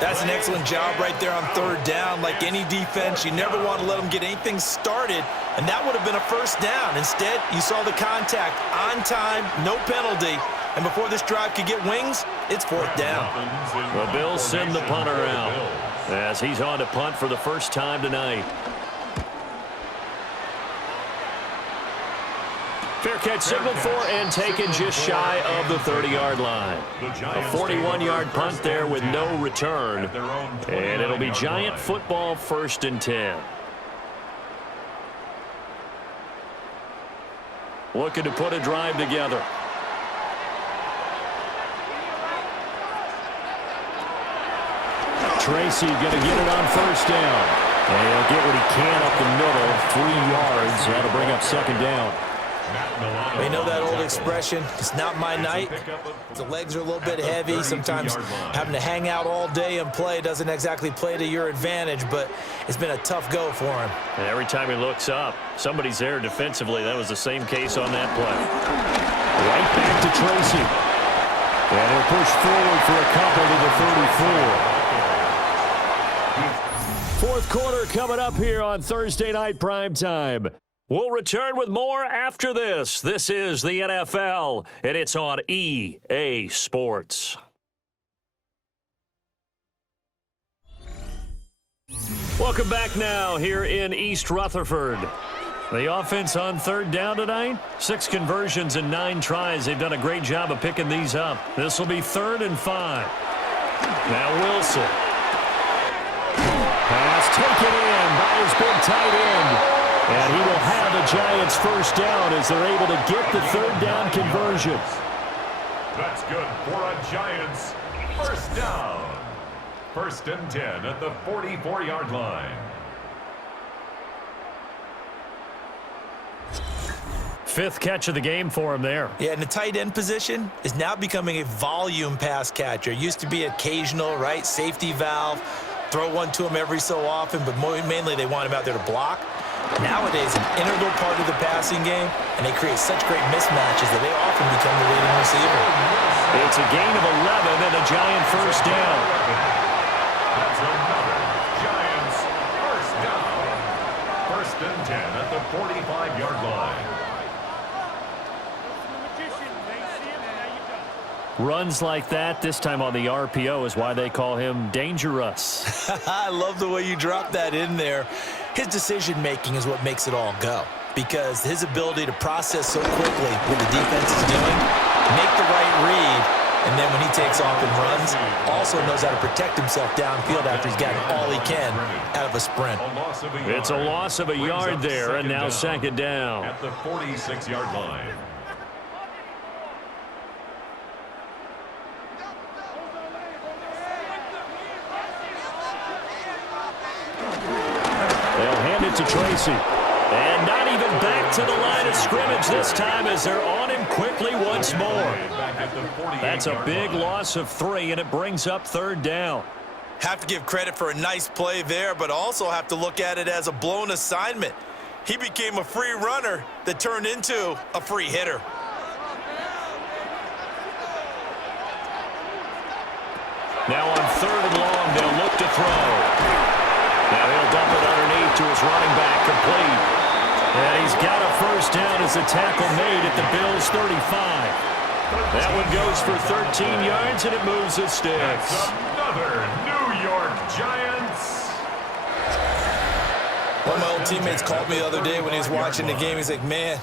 That's an excellent job right there on 3rd down. Like any defense, you never want to let them get anything started, and that would have been a 1st down. Instead, you saw the contact on time, no penalty, and before this drive could get wings, it's 4th down. The Bills send the punter out as he's on to punt for the first time tonight. Fair catch signaled for and taken just shy of the 30-yard line. A 41-yard punt there with no return. And it'll be Giant football 1st and 10. Looking to put a drive together. Tracy going to get it on 1st down. And he'll get what he can up the middle, 3 yards. That'll bring up 2nd down. You know that old expression, it's not my night. The legs are a little bit heavy. Sometimes having to hang out all day and play doesn't exactly play to your advantage, but it's been a tough go for him. And every time he looks up, somebody's there defensively. That was the same case on that play. Right back to Tracy. And he'll push forward for a couple to the 34. 4th quarter coming up here on Thursday Night Primetime. We'll return with more after this. This is the NFL, and it's on EA Sports. Welcome back now here in East Rutherford. The offense on 3rd down tonight, 6 conversions and 9 tries. They've done a great job of picking these up. This will be 3rd and 5. Now Wilson. Pass taken in by his big tight end. And he will have the Giants 1st down as they're able to get the 3rd down conversion. That's good for a Giants 1st down. 1st and 10 at the 44-yard line. 5th catch of the game for him there. Yeah, and the tight end position is now becoming a volume pass catcher. It used to be occasional, right? Safety valve. Throw one to him every so often, but mainly they want him out there to block. Nowadays, an integral part of the passing game, and they create such great mismatches that they often become the leading receiver. It's a gain of 11 and a Giant 1st down. That's another Giants 1st down. 1st and 10 at the 45-yard line. Runs like that, this time on the RPO, is why they call him dangerous. I love the way you drop that in there. His decision-making is what makes it all go, because his ability to process so quickly what the defense is doing, make the right read, and then when he takes off and runs, also knows how to protect himself downfield after he's gotten all he can out of a sprint. It's a loss of a yard there, and now second down. At the 46-yard line. They'll hand it to Tracy. And not even back to the line of scrimmage this time as they're on him quickly once more. That's a big loss of 3, and it brings up third down. Have to give credit for a nice play there, but also have to look at it as a blown assignment. He became a free runner that turned into a free hitter. Now on third and long, they'll look to throw. Now he'll dump it underneath to his running back, complete. And he's got a first down as the tackle made at the Bills' 35. That one goes for 13 yards, and it moves the sticks. That's another New York Giants. One of my old teammates called me the other day when he was watching the game. He's like, man,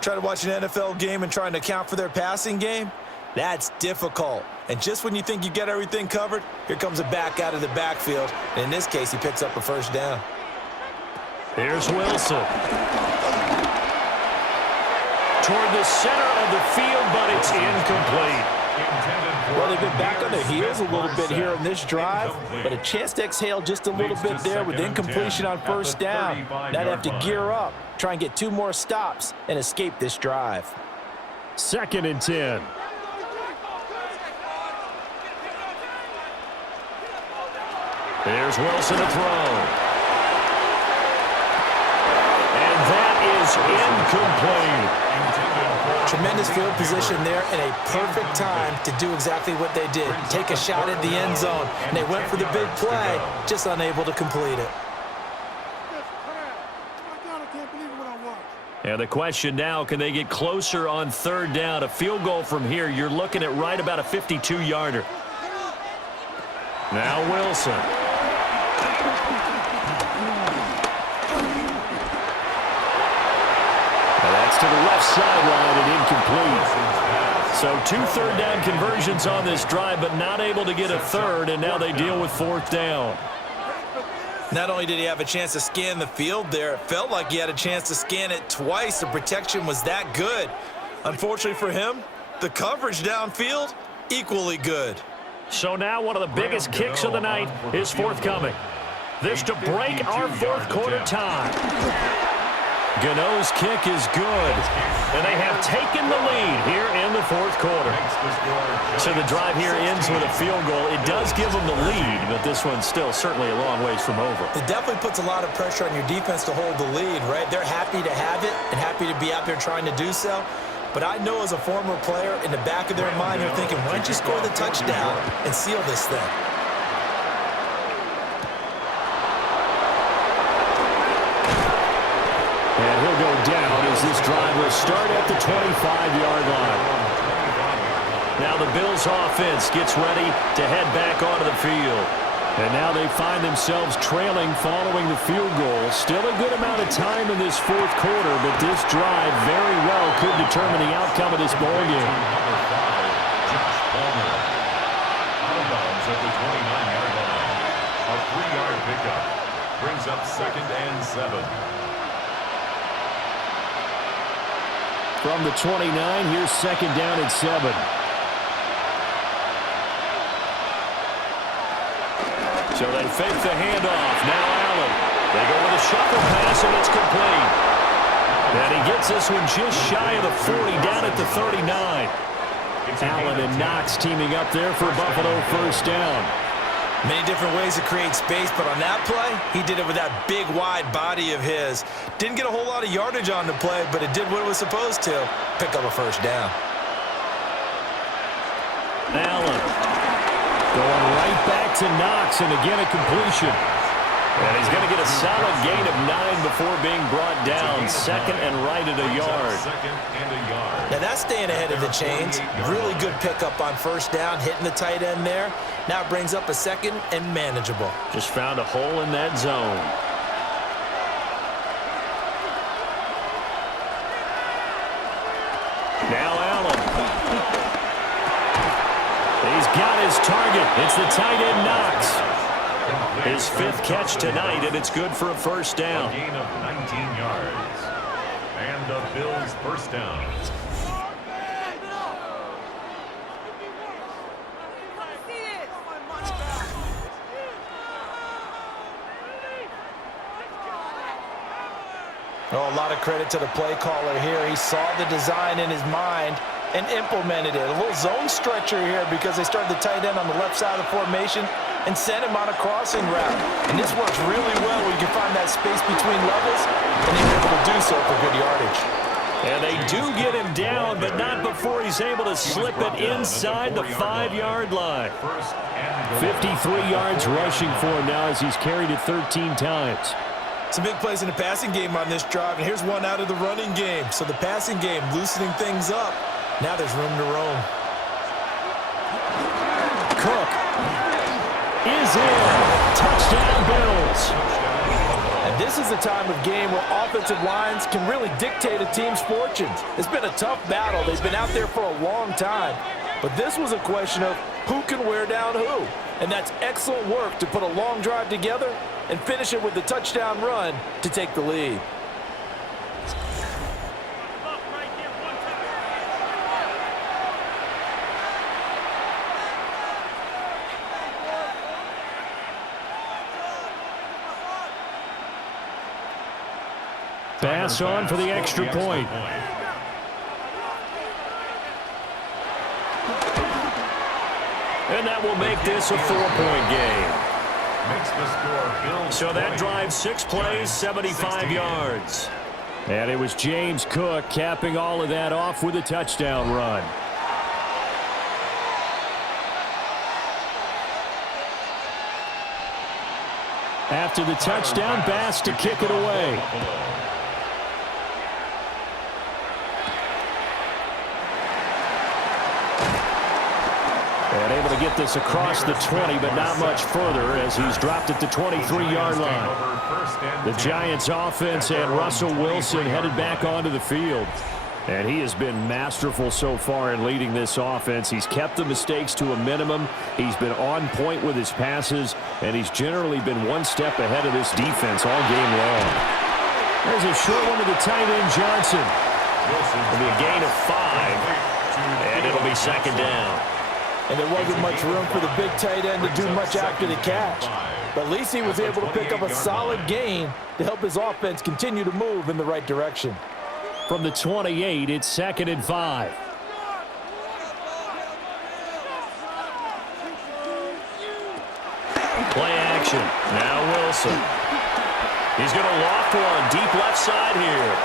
trying to watch an NFL game and trying to account for their passing game? That's difficult. And just when you think you get everything covered, here comes a back out of the backfield. And in this case, he picks up a first down. Here's Wilson. Toward the center of the field, but it's incomplete. Well, they've been back on their heels a little bit here in this drive, but a chance to exhale just a little bit there with incompletion on first down. Now they have to gear up, try and get 2 more stops, and escape this drive. 2nd and 10. There's Wilson to throw. And that is incomplete. Tremendous field position there and a perfect time to do exactly what they did. Take a shot at the end zone. And they went for the big play, just unable to complete it. And the question now, can they get closer on third down? A field goal from here, you're looking at right about a 52-yarder. Now Wilson. That's to the left sideline and incomplete. So 2 third-down conversions on this drive, but not able to get a third, and now they deal with 4th down. Not only did he have a chance to scan the field there, it felt like he had a chance to scan it twice. The protection was that good. Unfortunately for him, the coverage downfield, equally good. So now one of the biggest kicks of the night is forthcoming. This to break our 4th quarter tie. Gano's kick is good, and they have taken the lead here in the 4th quarter. So the drive here ends with a field goal. It does give them the lead, but this one's still certainly a long ways from over. It definitely puts a lot of pressure on your defense to hold the lead, right? They're happy to have it and happy to be out there trying to do so. But I know as a former player, in the back of their mind, they're thinking, why don't you score the touchdown and seal this thing? And he'll go down as this drive will start at the 25-yard line. Now the Bills offense gets ready to head back onto the field. And now they find themselves trailing following the field goal. Still a good amount of time in this 4th quarter, but this drive very well could determine the outcome of this ball game. Out of bounds at the 29-yard line. A 3-yard pickup brings up 2nd and 7. From the 29, here's 2nd down and 7. So they fake the handoff. Now Allen. They go with a shuffle pass, and it's complete. And he gets this one just shy of the 40, down at the 39. Allen and Knox teaming up there for Buffalo first down. Many different ways to create space, but on that play, he did it with that big, wide body of his. Didn't get a whole lot of yardage on the play, but it did what it was supposed to, pick up a first down. Allen going right back to Knox, and again a completion. And he's going to get a solid gain of 9 before being brought down. Second and right at a yard. Now that's staying ahead of the chains. Really good pickup on first down, hitting the tight end there. Now it brings up a second and manageable. Just found a hole in that zone. Now Allen. He's got his target. It's the tight end Knox. His 5th catch tonight, and it's good for a first down. A gain of 19 yards. And the Bills first down. Oh, a lot of credit to the play caller here. He saw the design in his mind and implemented it. A little zone stretcher here because they started the tight end on the left side of the formation and sent him on a crossing route. And this works really well when you can find that space between levels, and they were able to do so for good yardage. And they do get him down, but not before he's able to slip it inside the 5-yard line. 53 yards rushing for him now as he's carried it 13 times. Some big plays in the passing game on this drive, and here's one out of the running game. So the passing game loosening things up. Now there's room to roam. Cook is in. Touchdown Bills. And this is the time of game where offensive lines can really dictate a team's fortunes. It's been a tough battle. They've been out there for a long time. But this was a question of who can wear down who. And that's excellent work to put a long drive together and finish it with the touchdown run to take the lead. Pass on for the extra point. And that will make this a 4-point game. So that drive 6 plays, 75 yards. And it was James Cook capping all of that off with a touchdown run. After the touchdown, Bass to kick it away. And able to get this across the 20, but not much further as he's dropped at the 23-yard line. The Giants offense and Russell Wilson headed back onto the field. And he has been masterful so far in leading this offense. He's kept the mistakes to a minimum. He's been on point with his passes, and he's generally been one step ahead of this defense all game long. There's a short one to the tight end, Johnson. It'll be a gain of 5, and it'll be second down. And there wasn't much room for the big tight end to do much after the catch. But at least he was able to pick up a solid gain to help his offense continue to move in the right direction. From the 28, it's second and 5. Play action. Now Wilson. He's going to loft one deep left side here.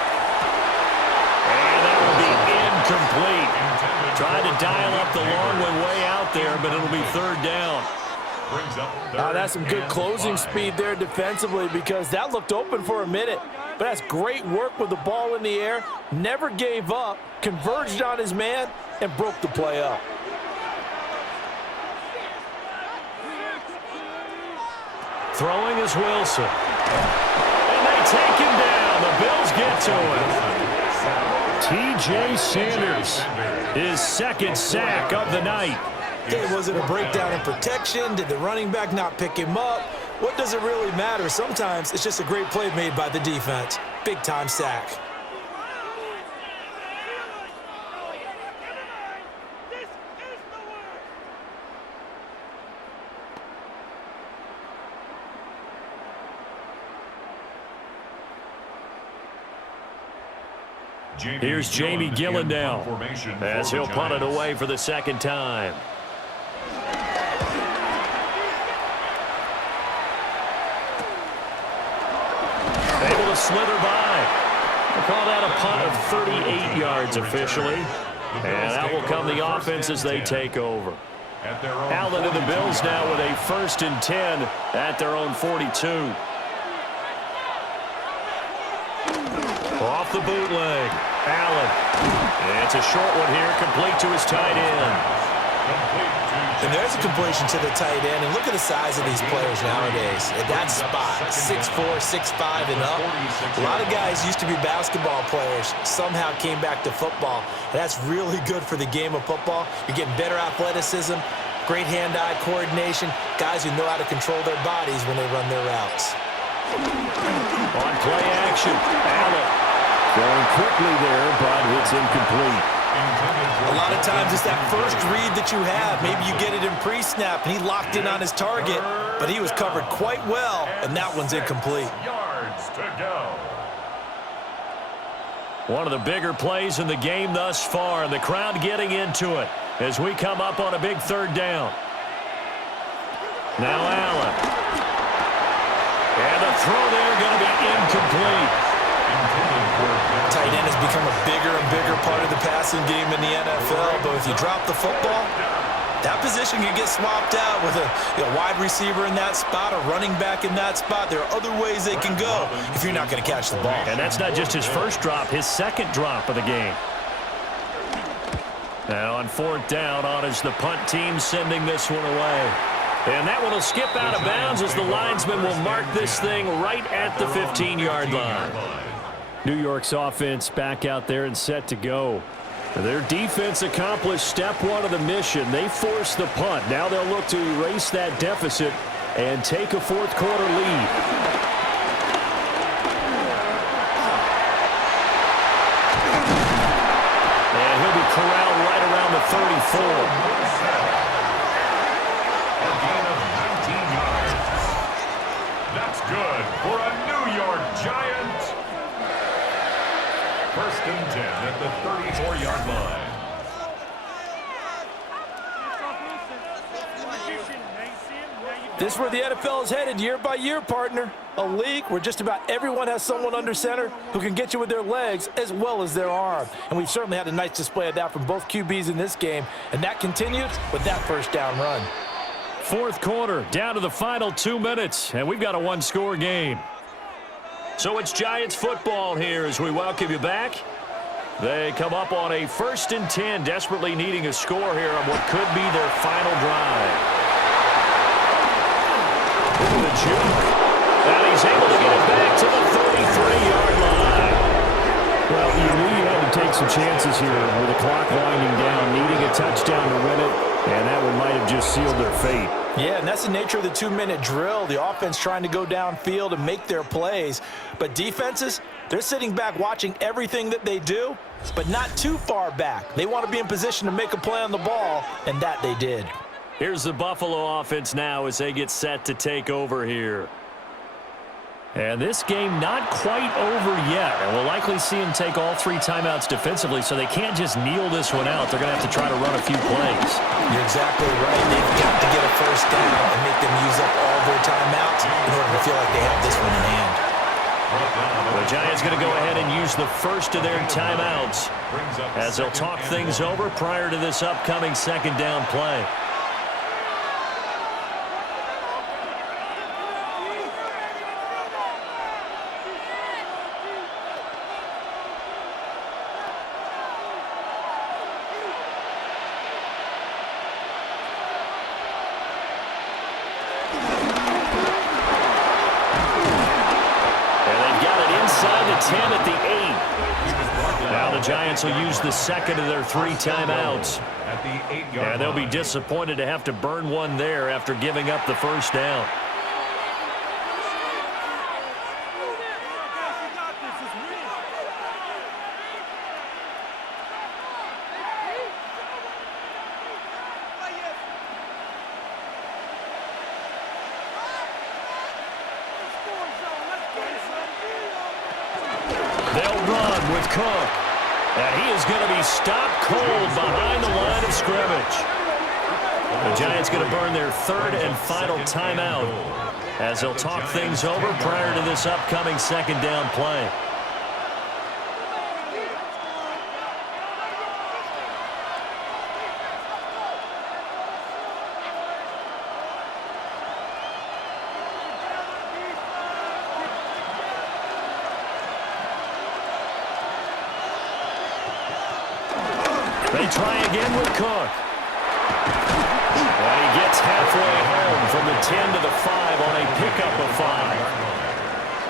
And that will be incomplete. Tried to dial up the long one way out there, but it'll be third down. That's some good closing speed there defensively because that looked open for a minute. But that's great work with the ball in the air. Never gave up, converged on his man, and broke the play up. Throwing is Wilson. And they take him down. The Bills get to him. T.J. Sanders, his second sack of the night. Okay, was it a breakdown in protection? Did the running back not pick him up? What does it really matter? Sometimes it's just a great play made by the defense. Big-time sack. Here's Jamie Gillen now as he'll punt it away for the second time. Able to slither by. We'll call that a punt of 38 yards officially. And that will come the offense as they take over. Allen and the Bills now with a 1st and 10 at their own 42. the bootleg. Allen. It's a short one here, complete to his tight end. And there's a completion to the tight end. And look at the size of these players nowadays. At that spot, 6'4", 6'5", and up. A lot of guys used to be basketball players, somehow came back to football. And that's really good for the game of football. You're getting better athleticism, great hand-eye coordination, guys who know how to control their bodies when they run their routes. On play action, Allen. Going quickly there, but it's incomplete. A lot of times it's that first read that you have. Maybe you get it in pre-snap, and he locked in on his target, but he was covered quite well, and that one's incomplete. Yards to go. One of the bigger plays in the game thus far, and the crowd getting into it as we come up on a big third down. Now Allen. And the throw there going to be incomplete. Tight end has become a bigger and bigger part of the passing game in the NFL, but if you drop the football, that position can get swapped out with a wide receiver in that spot, a running back in that spot. There are other ways they can go if you're not going to catch the ball. And that's not just his first drop, his second drop of the game. Now on fourth down, on is the punt team sending this one away. And that one will skip out of bounds as the linesman will mark this thing right at the 15-yard line. New York's offense back out there and set to go. Their defense accomplished step one of the mission. They forced the punt. Now they'll look to erase that deficit and take a fourth quarter lead. And he'll be corralled right around the 34. A gain of 19 yards. That's good for a New York Giant. First and 10 at the 34-yard line. This is where the NFL is headed year by year, partner. A league where just about everyone has someone under center who can get you with their legs as well as their arm. And we've certainly had a nice display of that from both QBs in this game. And that continued with that first down run. Fourth quarter, down to the final 2 minutes, and we've got a one-score game. So it's Giants football here as we welcome you back. They come up on a 1st and 10, desperately needing a score here on what could be their final drive. The juke, and he's able to get it back to the 33-yard line. Well, you knew you had to take some chances here with the clock winding down, needing a touchdown to win it, and that one might have just sealed their fate. Yeah, and that's the nature of the 2-minute drill. The offense trying to go downfield and make their plays. But defenses, they're sitting back watching everything that they do, but not too far back. They want to be in position to make a play on the ball, and that they did. Here's the Buffalo offense now as they get set to take over here. And this game not quite over yet. And we'll likely see them take all 3 timeouts defensively, so they can't just kneel this one out. They're going to have to try to run a few plays. You're exactly right. They've got to get a first down and make them use up all their timeouts in order to feel like they have this one in hand. The Giants going to go ahead and use the first of their timeouts as they'll talk things over prior to this upcoming second down play. Giants will use the second of their 3 timeouts. And they'll be disappointed to have to burn one there after giving up the first down. They'll run with Cook. And he is going to be stopped cold behind the line of scrimmage. The Giants going to burn their 3rd and final timeout as they'll talk things over prior to this upcoming second down play. try again with Cook. And he gets halfway home from the 10 to the 5 on a pickup of 5.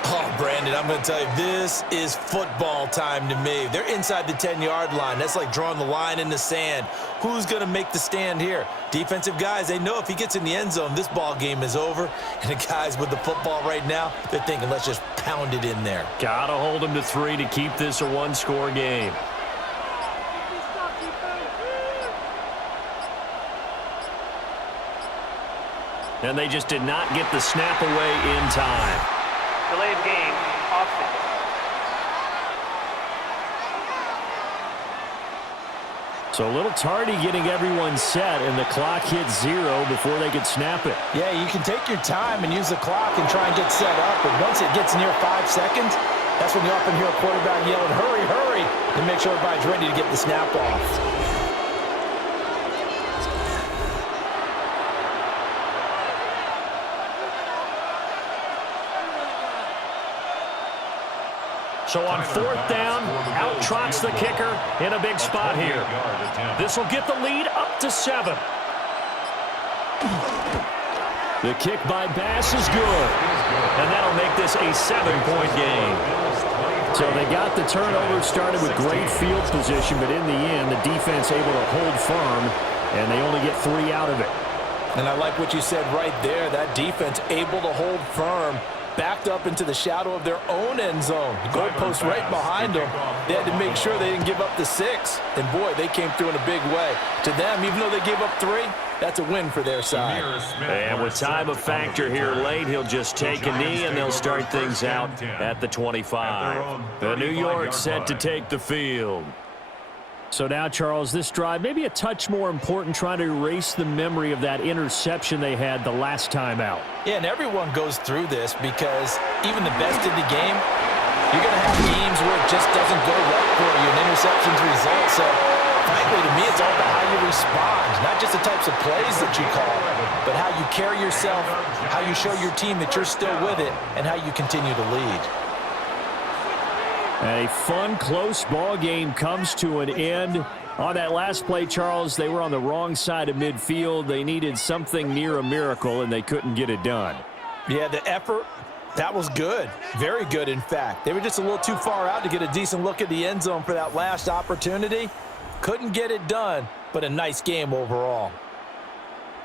Oh, Brandon, I'm going to tell you, this is football time to me. They're inside the 10-yard line. That's like drawing the line in the sand. Who's going to make the stand here? Defensive guys, they know if he gets in the end zone, this ball game is over. And the guys with the football right now, they're thinking, let's just pound it in there. Got to hold him to 3 to keep this a one-score game. And they just did not get the snap away in time. Delay of game, offense. So a little tardy getting everyone set, and the clock hits 0 before they could snap it. Yeah, you can take your time and use the clock and try and get set up, but once it gets near 5 seconds, that's when you often hear a quarterback yelling, hurry, hurry, to make sure everybody's ready to get the snap off. So on 4th down, out trots the kicker in a big spot here. This will get the lead up to 7. The kick by Bass is good. And that'll make this a 7-point game. So they got the turnover started with great field position, but in the end, the defense able to hold firm, and they only get 3 out of it. And I like what you said right there. That defense able to hold firm, backed up into the shadow of their own end zone. The goalpost right behind them. They had to make sure they didn't give up the 6. And, boy, they came through in a big way. To them, even though they gave up 3, that's a win for their side. And with time of factor here late, he'll just take a knee, and they'll start things out at the 25. The New York set to take the field. So now, Charles, this drive maybe a touch more important, trying to erase the memory of that interception they had the last time out. Yeah, and everyone goes through this because even the best in the game, you're going to have games where it just doesn't go right for you, and interceptions result. So, frankly, to me, it's all about how you respond, not just the types of plays that you call, but how you carry yourself, how you show your team that you're still with it, and how you continue to lead. A fun, close ball game comes to an end. On that last play, Charles, they were on the wrong side of midfield. They needed something near a miracle, and they couldn't get it done. Yeah, the effort, that was good. Very good, in fact. They were just a little too far out to get a decent look at the end zone for that last opportunity. Couldn't get it done, but a nice game overall.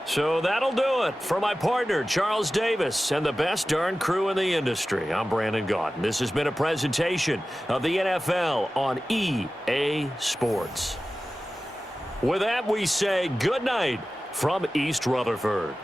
So that'll do it for my partner, Charles Davis, and the best darn crew in the industry. I'm Brandon Gaudin. This has been a presentation of the NFL on EA Sports. With that, we say good night from East Rutherford.